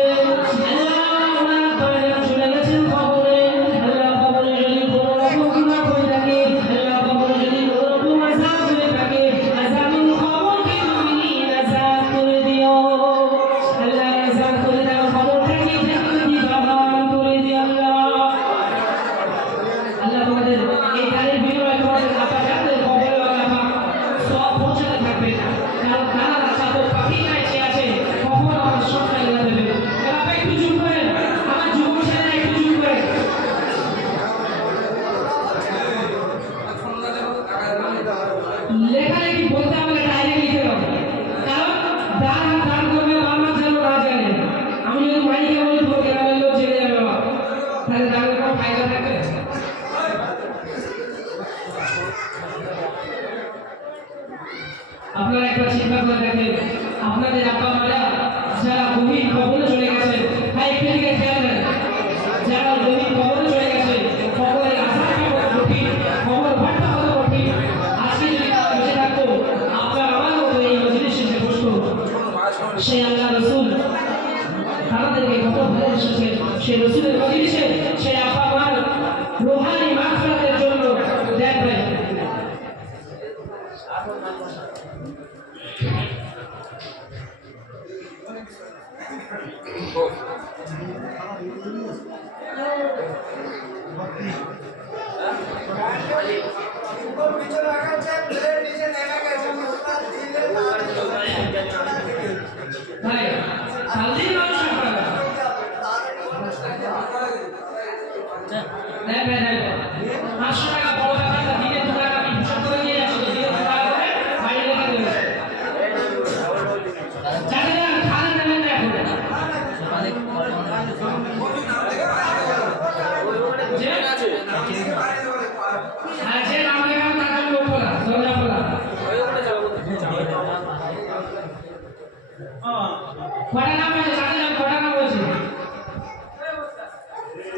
লেখালেখি বলতে হবে, ডাইরেক্ট লিখে দাও, কারণ দান করবে বাবা যেন না জানে। আমি যদি মাইকে বলি তো গ্রামের লোক জেনে যাবে, তাহলে দানের কোনো ফায়দা থাকবে? আপনারা একবার চিন্তা করে দেখেন, আপনাদের আব্বা মারা যারা গভীর কবরে চলে গেছে, ভাই একটু দিকে খেয়াল দেন, যারা গভীর কবরে চলে গেছে, কবরের আশাটা কত কঠিন, কবর ভাটটা কত কঠিন। আজকে যদি বেঁচে থাকতো কটা নাম হয়েছে জানেন আমি কটা নাম হয়েছে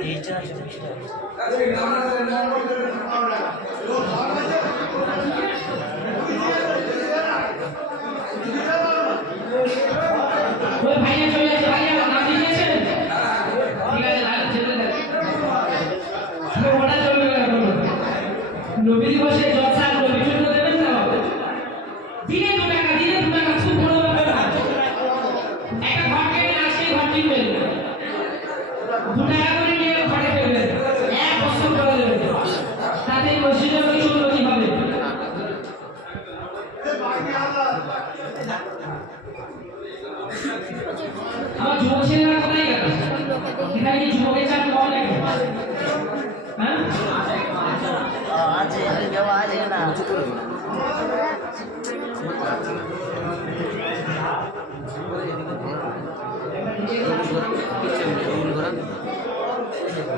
এইটা ওই ভাইয়া চলে যাচ্ছে ভাইয়া নাম দিয়েছেন ঠিক আছে লাইভ ছেড়ে দেন ওটা চলবে না নবী দিবসে জলসা নবী জন্য দেবেন না দিনে 2 টাকা খুব বড় ব্যাপার না একটা ঘর কেটে আজকে ঘর কিনবেন 2 টাকা করে নিয়ে ঘরে ফেলবেন 1 বছর করে দেবেন তাতে মসজিদের কিছু উন্নতি হবে আমার যুবক ছেলেরা কোথায় গেল এখানে কি যুবকের চাপ কম নাকি হ্যাঁ আছে কেউ আছে না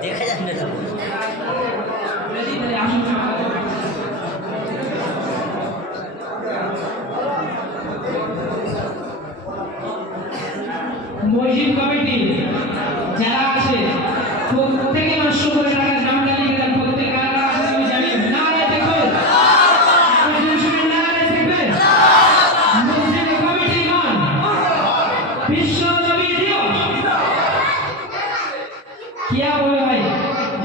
দেখা যাবে না মসজিদ কমিটি যারা আছে প্রত্যেকে 500 করে টাকা নামটা লিখে দেন প্রত্যেক কারা আছে আমি জানি না দেখো শুনে না দেখবে মসজিদ কমিটি মান বিশ্ব নবী দিবস क्या बोले भाई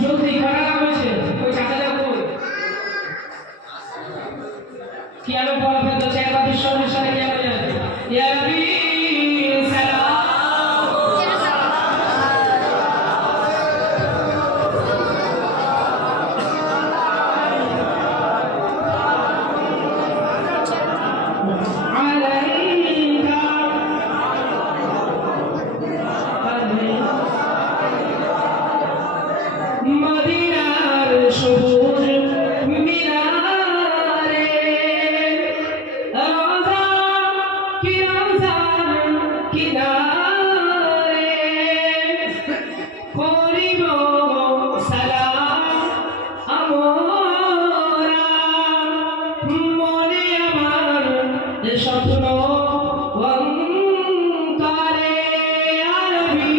जल्दी करा नाम হয়েছে कोई चाचा जा कोई क्या लोग बोल फिर तो चार बार विश्व में सारे क्या बोले या नबी মদিনার সবুজ মিনারে রওজা কি রওজার কিনারে করিব সালাম আমরা মনে আমার স্বপ্ন অন্তরে ইয়া নবী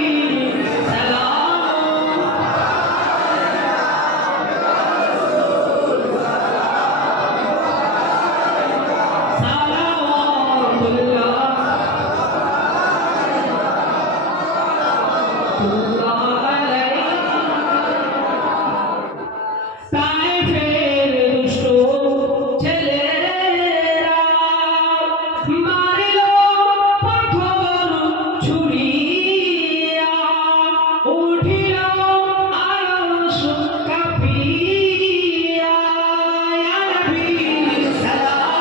সালাম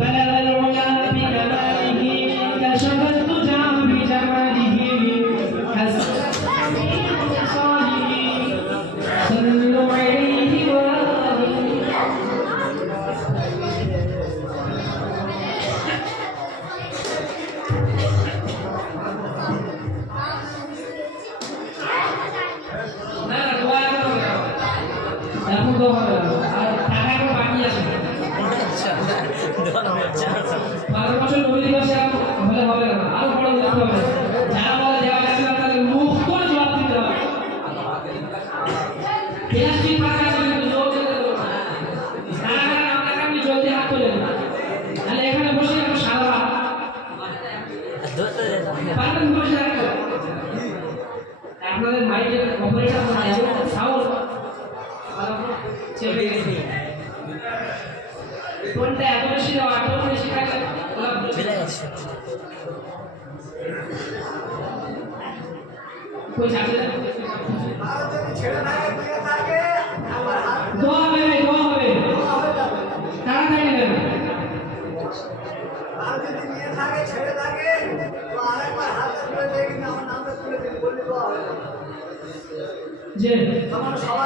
بلغ العلا بكماله كشف الدجى بجماله حسن صالح صلوا عليه وآله তুমি বসে রাখো আপনাদের মাইকের অপারেটর সাউন্ড চেপে গেছে কোনটা এত বেশি দাও এত বেশি থাকলে চলে গেছে কই যাবে দোয়া হবে ভাই দোয়া হবে তাড়াতাড়ি নেবেন আর যদি নিয়ে থাকে ছেড়ে থাকে তো আরেকবার হাত তুলে দিয়ে কিন্তু আমার নামটা তুলে দিন বললি তো হবে যে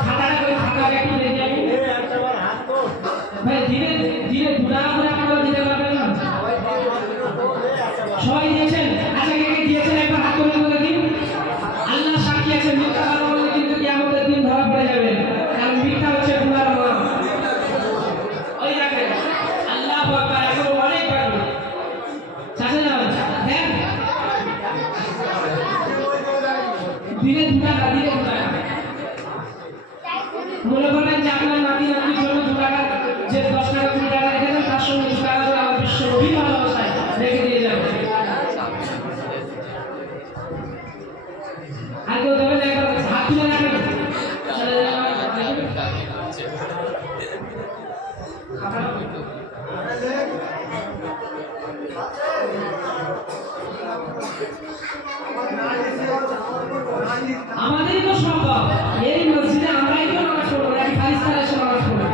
খাতাটা করে খাতাটা একটু দেখে আমি ভাই ধীরে ধীরে দুটা করে আপনারা দিতে পারবেন না সবাই দিয়েছেন আচ্ছা কে কে দিয়েছেন একবার হাত তুলে করে দিন আল্লাহ সাক্ষী আছে মিথ্যা কথা বললে কিন্তু কিয়ামতের দিন ধরা পড়ে যাবে কারণ মিথ্যা হচ্ছে গুনার মা ওই দেখেন আল্লাহু আকবার এখন অনেক বাকি চাচা যান দেন দিনে দুটা দিনে দুটা মনে করেন যে আপনার নাতি নাতির জন্য 2 টাকা যে 10 টাকা 20 টাকা রেখে দেন তার সঙ্গে 2 টাকা করে আমার বিশ্ব নবী ভালোবাসায় রেখে দিয়ে যাবে আর কেউ দেবেন একবার হাত তুলে রাখবেন আমাদেরই তো সম্ভব এই মসজিদে আমরাই তো নামাজ পড়বো নাকি খালিস্তান এসে নামাজ পড়বো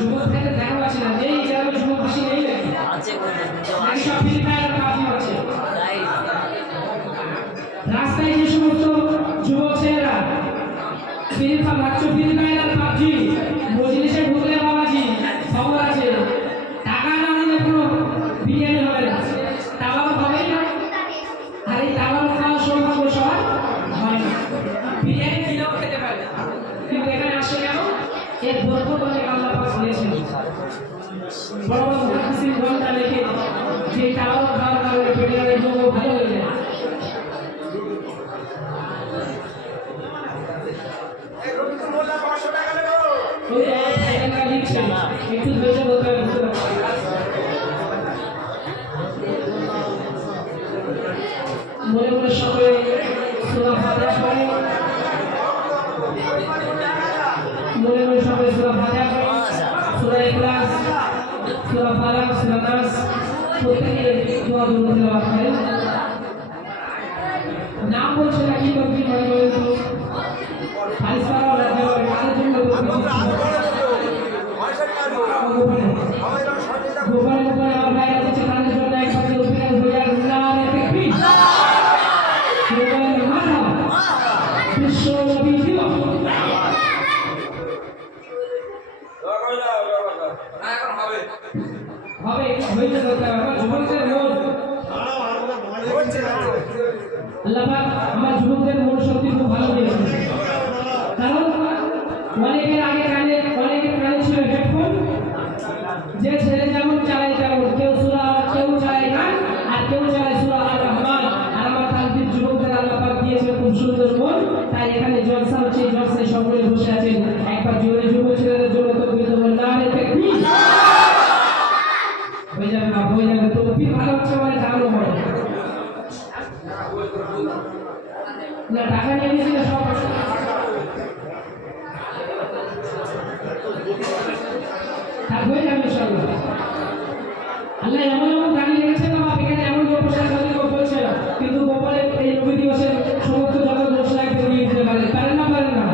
যুবক থেকে দেখা পাচ্ছি না এই গ্রামে যুবক বেশি নেই নাকি আছে নাকি সব ফিলিপাইনের কাজ হচ্ছে তাই রাস্তায় যে সমস্ত যুবক ছেলেরা ফিলিপাইনের পাবজি মজলিসে ঢুকলে বাবাজি খবর আছে টাকা না দিলে কোনো বিরিয়ানি হবে না তাবারও হবেই না আর এই তাবারও খাওয়ার সৌভাগ্য সবার হয় না বিরিয়ানি কিনেও খেতে পারে না কিন্তু এখানে আসে কেন এর বরকত অনেক আল্লাহ পাক দিয়েছেন বড় বড় মুহাদ্দিসিন গ্রন্থে লেখে যে তাবারও খাওয়ার কারণে পেটের রোগ ভালো হয়ে যায় একটু ধৈর্য ধরতে হবে মনে মনে সবাই সূরা ফাতিহা পড়ে মনে মনে সবাই সূরা ফাতিহা পড়ে সূরা ইখলাস সূরা ফালাক সূরা নাস প্রত্যেকে দোয়া দরুদ তেলাওয়াত করে নাম বলছে না কি করবি মনে মনে তো ফারিসারা ওরা দেওয়ার কাজের জন্য গোপাল গোপাল আমার ভাইরা দিচ্ছে তাদের জন্য একসাথে উপরে হয়ে যায় আল্লাহর তাকবীর গোপালের মাথা বিশ্ব নবী দিবস হবে হইতে দরকার আমার যুবকদের মন আল্লাহ পাক আমার যুবকদের মন শক্তি খুব ভালো দিয়েছে কারণ অনেকের আগে কানে অনেকের কানে ছিল হেডফোন যে ছেলে যেমন চালায় তেমন কেউ সূরা কেউ চালায় গান আর কেউ চালায় সূরা আর রহমান আর আমার তালবির যুবকদের আল্লাহ পাক দিয়েছে খুব সুন্দর মন তাই এখানে জলসা হচ্ছে জলসায় সকলে বসে আছেন একবার জোরে যুবক ছেলেদের জন্য তো বলতে বল না রে তাকবীর হয়ে যাবে না হয়ে যাবে তো কি ভালো হচ্ছে মানে দাঁড়ানো হয় না টাকা নিয়ে নিয়েছিল সব হয়ে যাবে ইনশাআল্লাহ আল্লাহ এমন এমন গান লিখেছে তো বাপ এখানে এমন গল্প সাজাতে বলছে কিন্তু গোপালে এই নবী দিবসের সমস্ত যত দোষ লাগবে দিয়ে দিতে পারেন না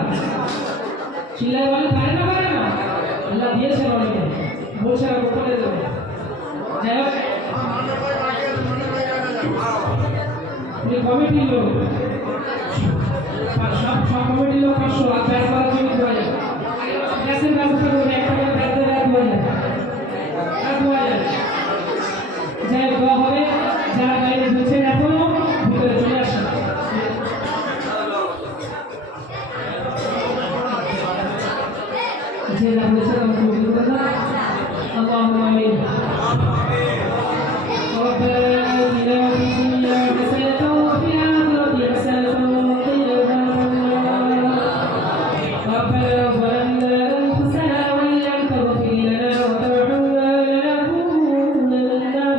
চিল্লায় বলেন পারেন না আল্লাহ দিয়েছেন অনেকে বলছে না গোপালে দেবে যাই হোক কমিটির লোক সব কমিটির লোক 500 আর ব্যাস করার জন্য 2000 গ্যাসের ব্যবস্থা করবে একটা করে ব্যাস দেবে 2000 যাই দোয়া হবে যারা বাইরে ঢুকছেন এখনো ভিতরে চলে আসেন যে যা বলেছেন আমাকে বলতে কথা আল্লাহুম্মা আমিন ربنا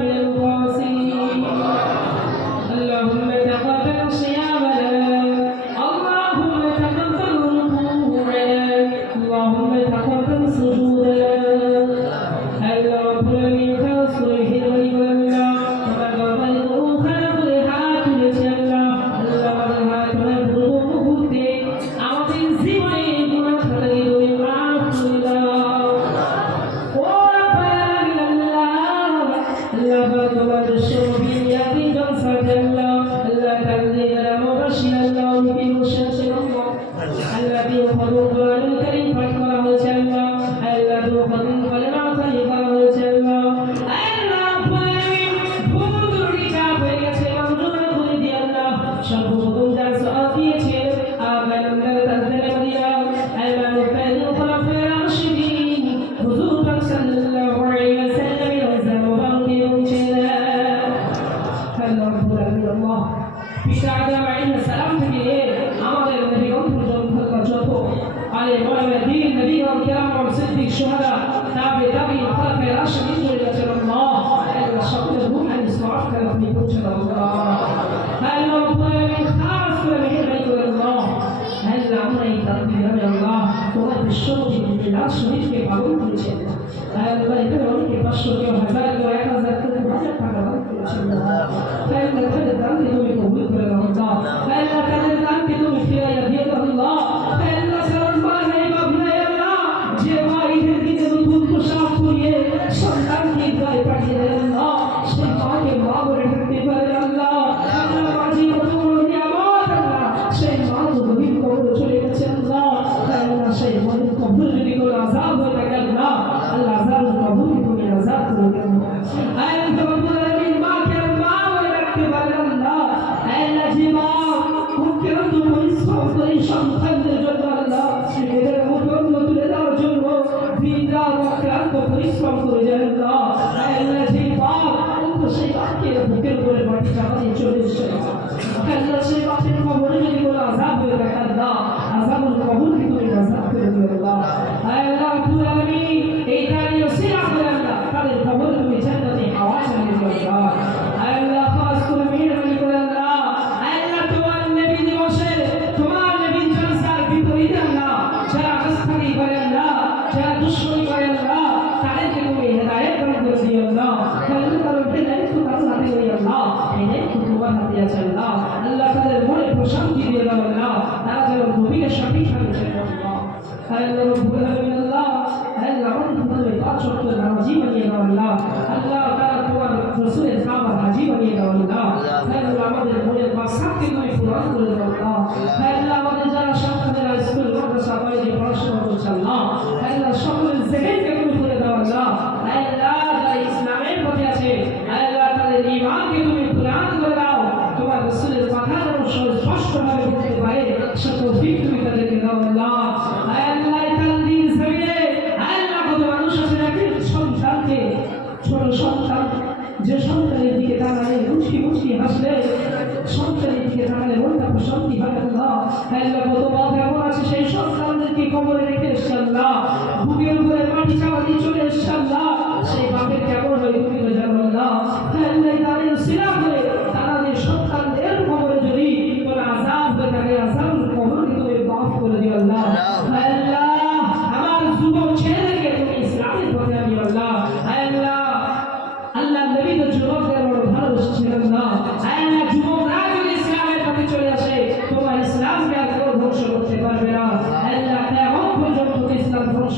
নবী বসে আছেন আল্লাহ আল্লাহ দিয়ে ফজল কোরআনুল কারীম পাঠ করা হয়েছে আল্লাহ আল্লাহ দিয়ে ফজল কালেমা খালি করা হয়েছে আল্লাহ আল্লাহ ভুল ত্রুটি যা হয়ে গেছে মানজুর করে দিয়ে আল্লাহ সর্বপ্রথম যার সওয়াব দিয়েছে আগামীকাল তাদের দিয়া আল্লাহ নবী খোলাফায়ে রাশিদিন হুজুর পাক সাল্লাল্লাহু আলাইহি ওয়াসাল্লাম এর জামানকে পৌঁছেছেন আল্লাহ রাব্বুল আলামিন আল্লাহ পিতা আদম আলাইহিস সালাম থেকে আমাদের নবী পর্যন্ত যত আলে মুহাম্মদিন নবী ও কিরাম ও সিদ্দিক শুহাদা তাবি খোলাফায়ে রাশিদিন রয়েছে আল্লাহ আল্লাহ সকলের রূহানি সওয়াব করে আপনি পৌঁছে দাও আল্লাহ রাব্বুল আলামিন খাস করে মেহেরবানি করে আল্লাহ আল্লাহ আমরা এই তাকবীর আল্লাহ তোমার বিশ্বনবী বিল্লাহ শরীফকে পালন করেছেন আল্লাহ এখানে অনেকে 500 কেউ 1000 কেউ 1000 কেউ 1000 টাকা দান করেছেন আল্লাহ তাদের দানকে তুমি কবুল করে নাও আল্লাহ তাদের দানকে তুমি ফিরাইয়া দিয়ে দাও আল্লাহ আল্লাহ সালাম বানাই বাবলাই আল্লাহ যে মা ঈদের দিনে নতুন পোশাক পরিয়ে সন্তানকে গায়ে পাঠিয়ে দেন আল্লাহ সেই মাকে মা বলে ডাকতে পারে আল্লাহ আল্লাহ মাঝি কত বড় নিয়ামত আল্লাহ সেই মা তো গভীর কবরে চলে গেছে আল্লাহ আল্লাহ সেই মায়ের কবর যদি কোনো আযাব হয়ে থাকে আল্লাহ আল্লাহ আযাব কবর তুমি আযাব করে দেন আল্লাহ রাব্বুল আলামিন মাকে মা বলে ডাকতে পারে আল্লাহ আল্লাহ যে মা মুক্তিরত পরিশ্রম করে সন্তানদের জন্য আল্লাহ এদের মুখন তুলে দেওয়ার জন্য দিন-রাত অক্লান্ত পরিশ্রম করে যায় আল্লাহ আল্লাহ যে বাপ সেই বাপকে বুকের উপরে মাটি চাপা দিয়ে চলে এসেছে আল্লাহ সেই বাপের কবরে যদি কোনো আযাব হয়ে থাকে আল্লাহ আযাবুল কবর কি তুমি আযাব করে দিও আল্লাহ আল্লাহ রাব্বুল আলামিন এই দাঁড়িয়ে সিরা করে আল্লাহ তাদের কবর তুমি জান্নাতে হাওয়া চালিয়ে দিও আল্লাহ আল্লাহ খাস করে মেহেরবানি করে আল্লাহ আল্লাহ তোমার নবী দিবসে তোমার নবী জলসার বিপরীতে আল্লাহ যারা আস্থানি করে আল্লাহ যারা দুশ্মনী করে আল্লাহ তাদেরকে তুমি হেদায়েত দান করে দিও আল্লাহ আল্লাহ তাআলা হেদায়েত তো তার হাতে নেই আল্লাহ হেদায়েত তো তোমার হাতে আছে আল্লাহ আল্লাহ তাদের মনে প্রশান্তি দিয়ে দাও আল্লাহ তারা যেন গভীরে সঠিকভাবে চলে আল্লাহ আল্লাহ রাব্বুল আলামিন আল্লাহ আল্লাহ আমাদের পাঁচ ওয়াক্ত নামাজি বানিয়ে দাও আল্লাহ আল্লাহ তাআলা তোমার রাসূলের সাহাবা হাজী বানিয়ে দাও আল্লাহ আল্লাহ আমাদের মনের মাকসাদকে তুমি পূরণ করে দাও আল্লাহ আল্লাহ আমাদের যারা সন্তানেরা স্কুল মাদ্রাসা কলেজে পড়াশোনা করছে আল্লাহ আল্লাহ সকলের জেহেনকে তুমি করে দাও আল্লাহ আল্লাহ যারা ইসলামের পথে আছে আল্লাহ তাদের ঈমানকে তুমি পূরণ করে দাও তোমার রাসূলের কথা যেন স্পষ্টভাবে বলতে পারে সে তৌফিক তুমি তাদেরকে দাও আল্লাহ আল্লাহ তাআলার জমিনে আল্লাহ কত মানুষ আছে নাকি সন্তানকে ছোট সন্তান যে সন্তানের দিকে তাকালে মুচকি মুচকি হাসলে সন্তানের দিকে তাকালে মনটা প্রশান্তি হয় আল্লাহ আল্লাহ কত বাপ এমন আছে সেই সন্তানদেরকে কবরে রেখে এসছে আল্লাহ বুকের উপরে মাটি চাপা দিয়ে চলে এসছে আল্লাহ সেই বাপের কেমন হয় তুমি তো জানো আল্লাহ আল্লাহ তাদের সিলাম হয়ে তাদের সন্তানদের কবরে যদি কোনো আযাব হয়ে থাকে আযাবুল কবরকে তুমি মাফ করে দিও আল্লাহ আল্লাহ আমার যুবক ছেলেদেরকে তুমি ইসলামের পথে আনিও আল্লাহ আল্লাহ আল্লাহ নবী তো যুবকদের বড় ভালোবাসেছিলেন না আল্লাহ যুবকরা যদি ইসলামের পথে চলে আসে তোমার ইসলামকে আর কেউ ধ্বংস করতে পারবে না আল্লাহ কিয়ামত পর্যন্ত ইসলাম ধ্বংস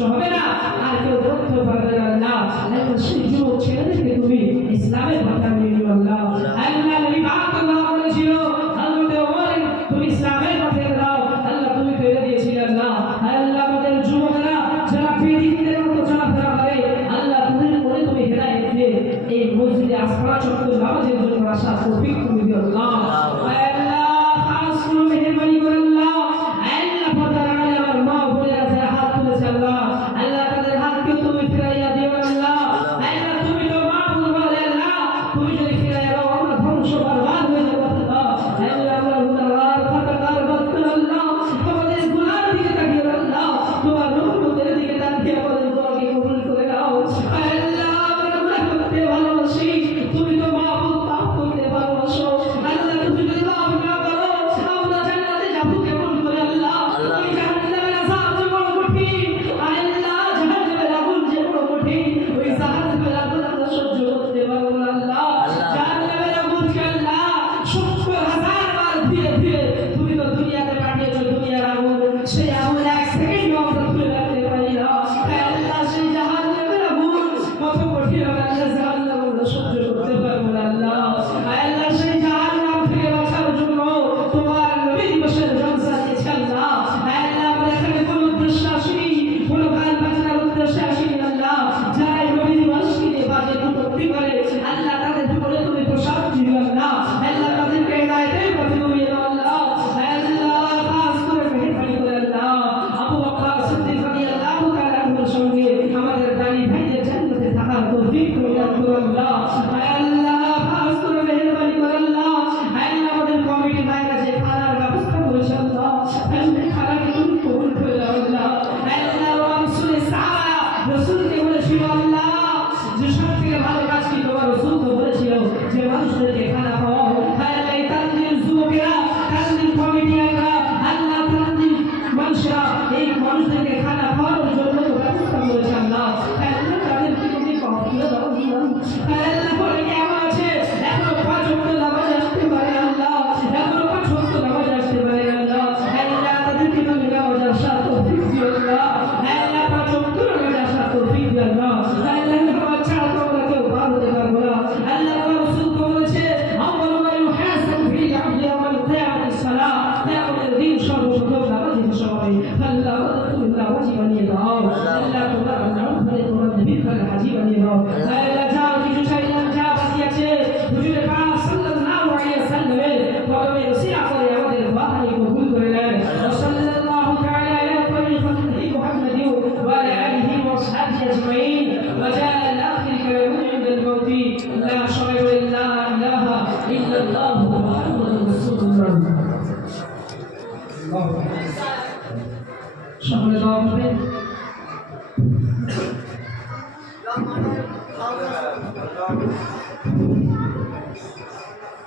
সকলে দোয়া করবে।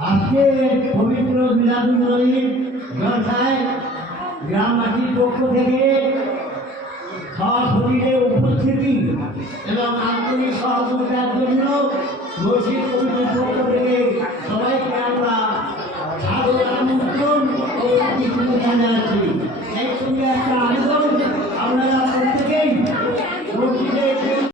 আজকে পবিত্র মিলাদুল নবীর জলসায় গ্রামবাসীর পক্ষ থেকে সশরীরে উপস্থিতি এবং আন্তরিক সহযোগিতার জন্য মসজিদ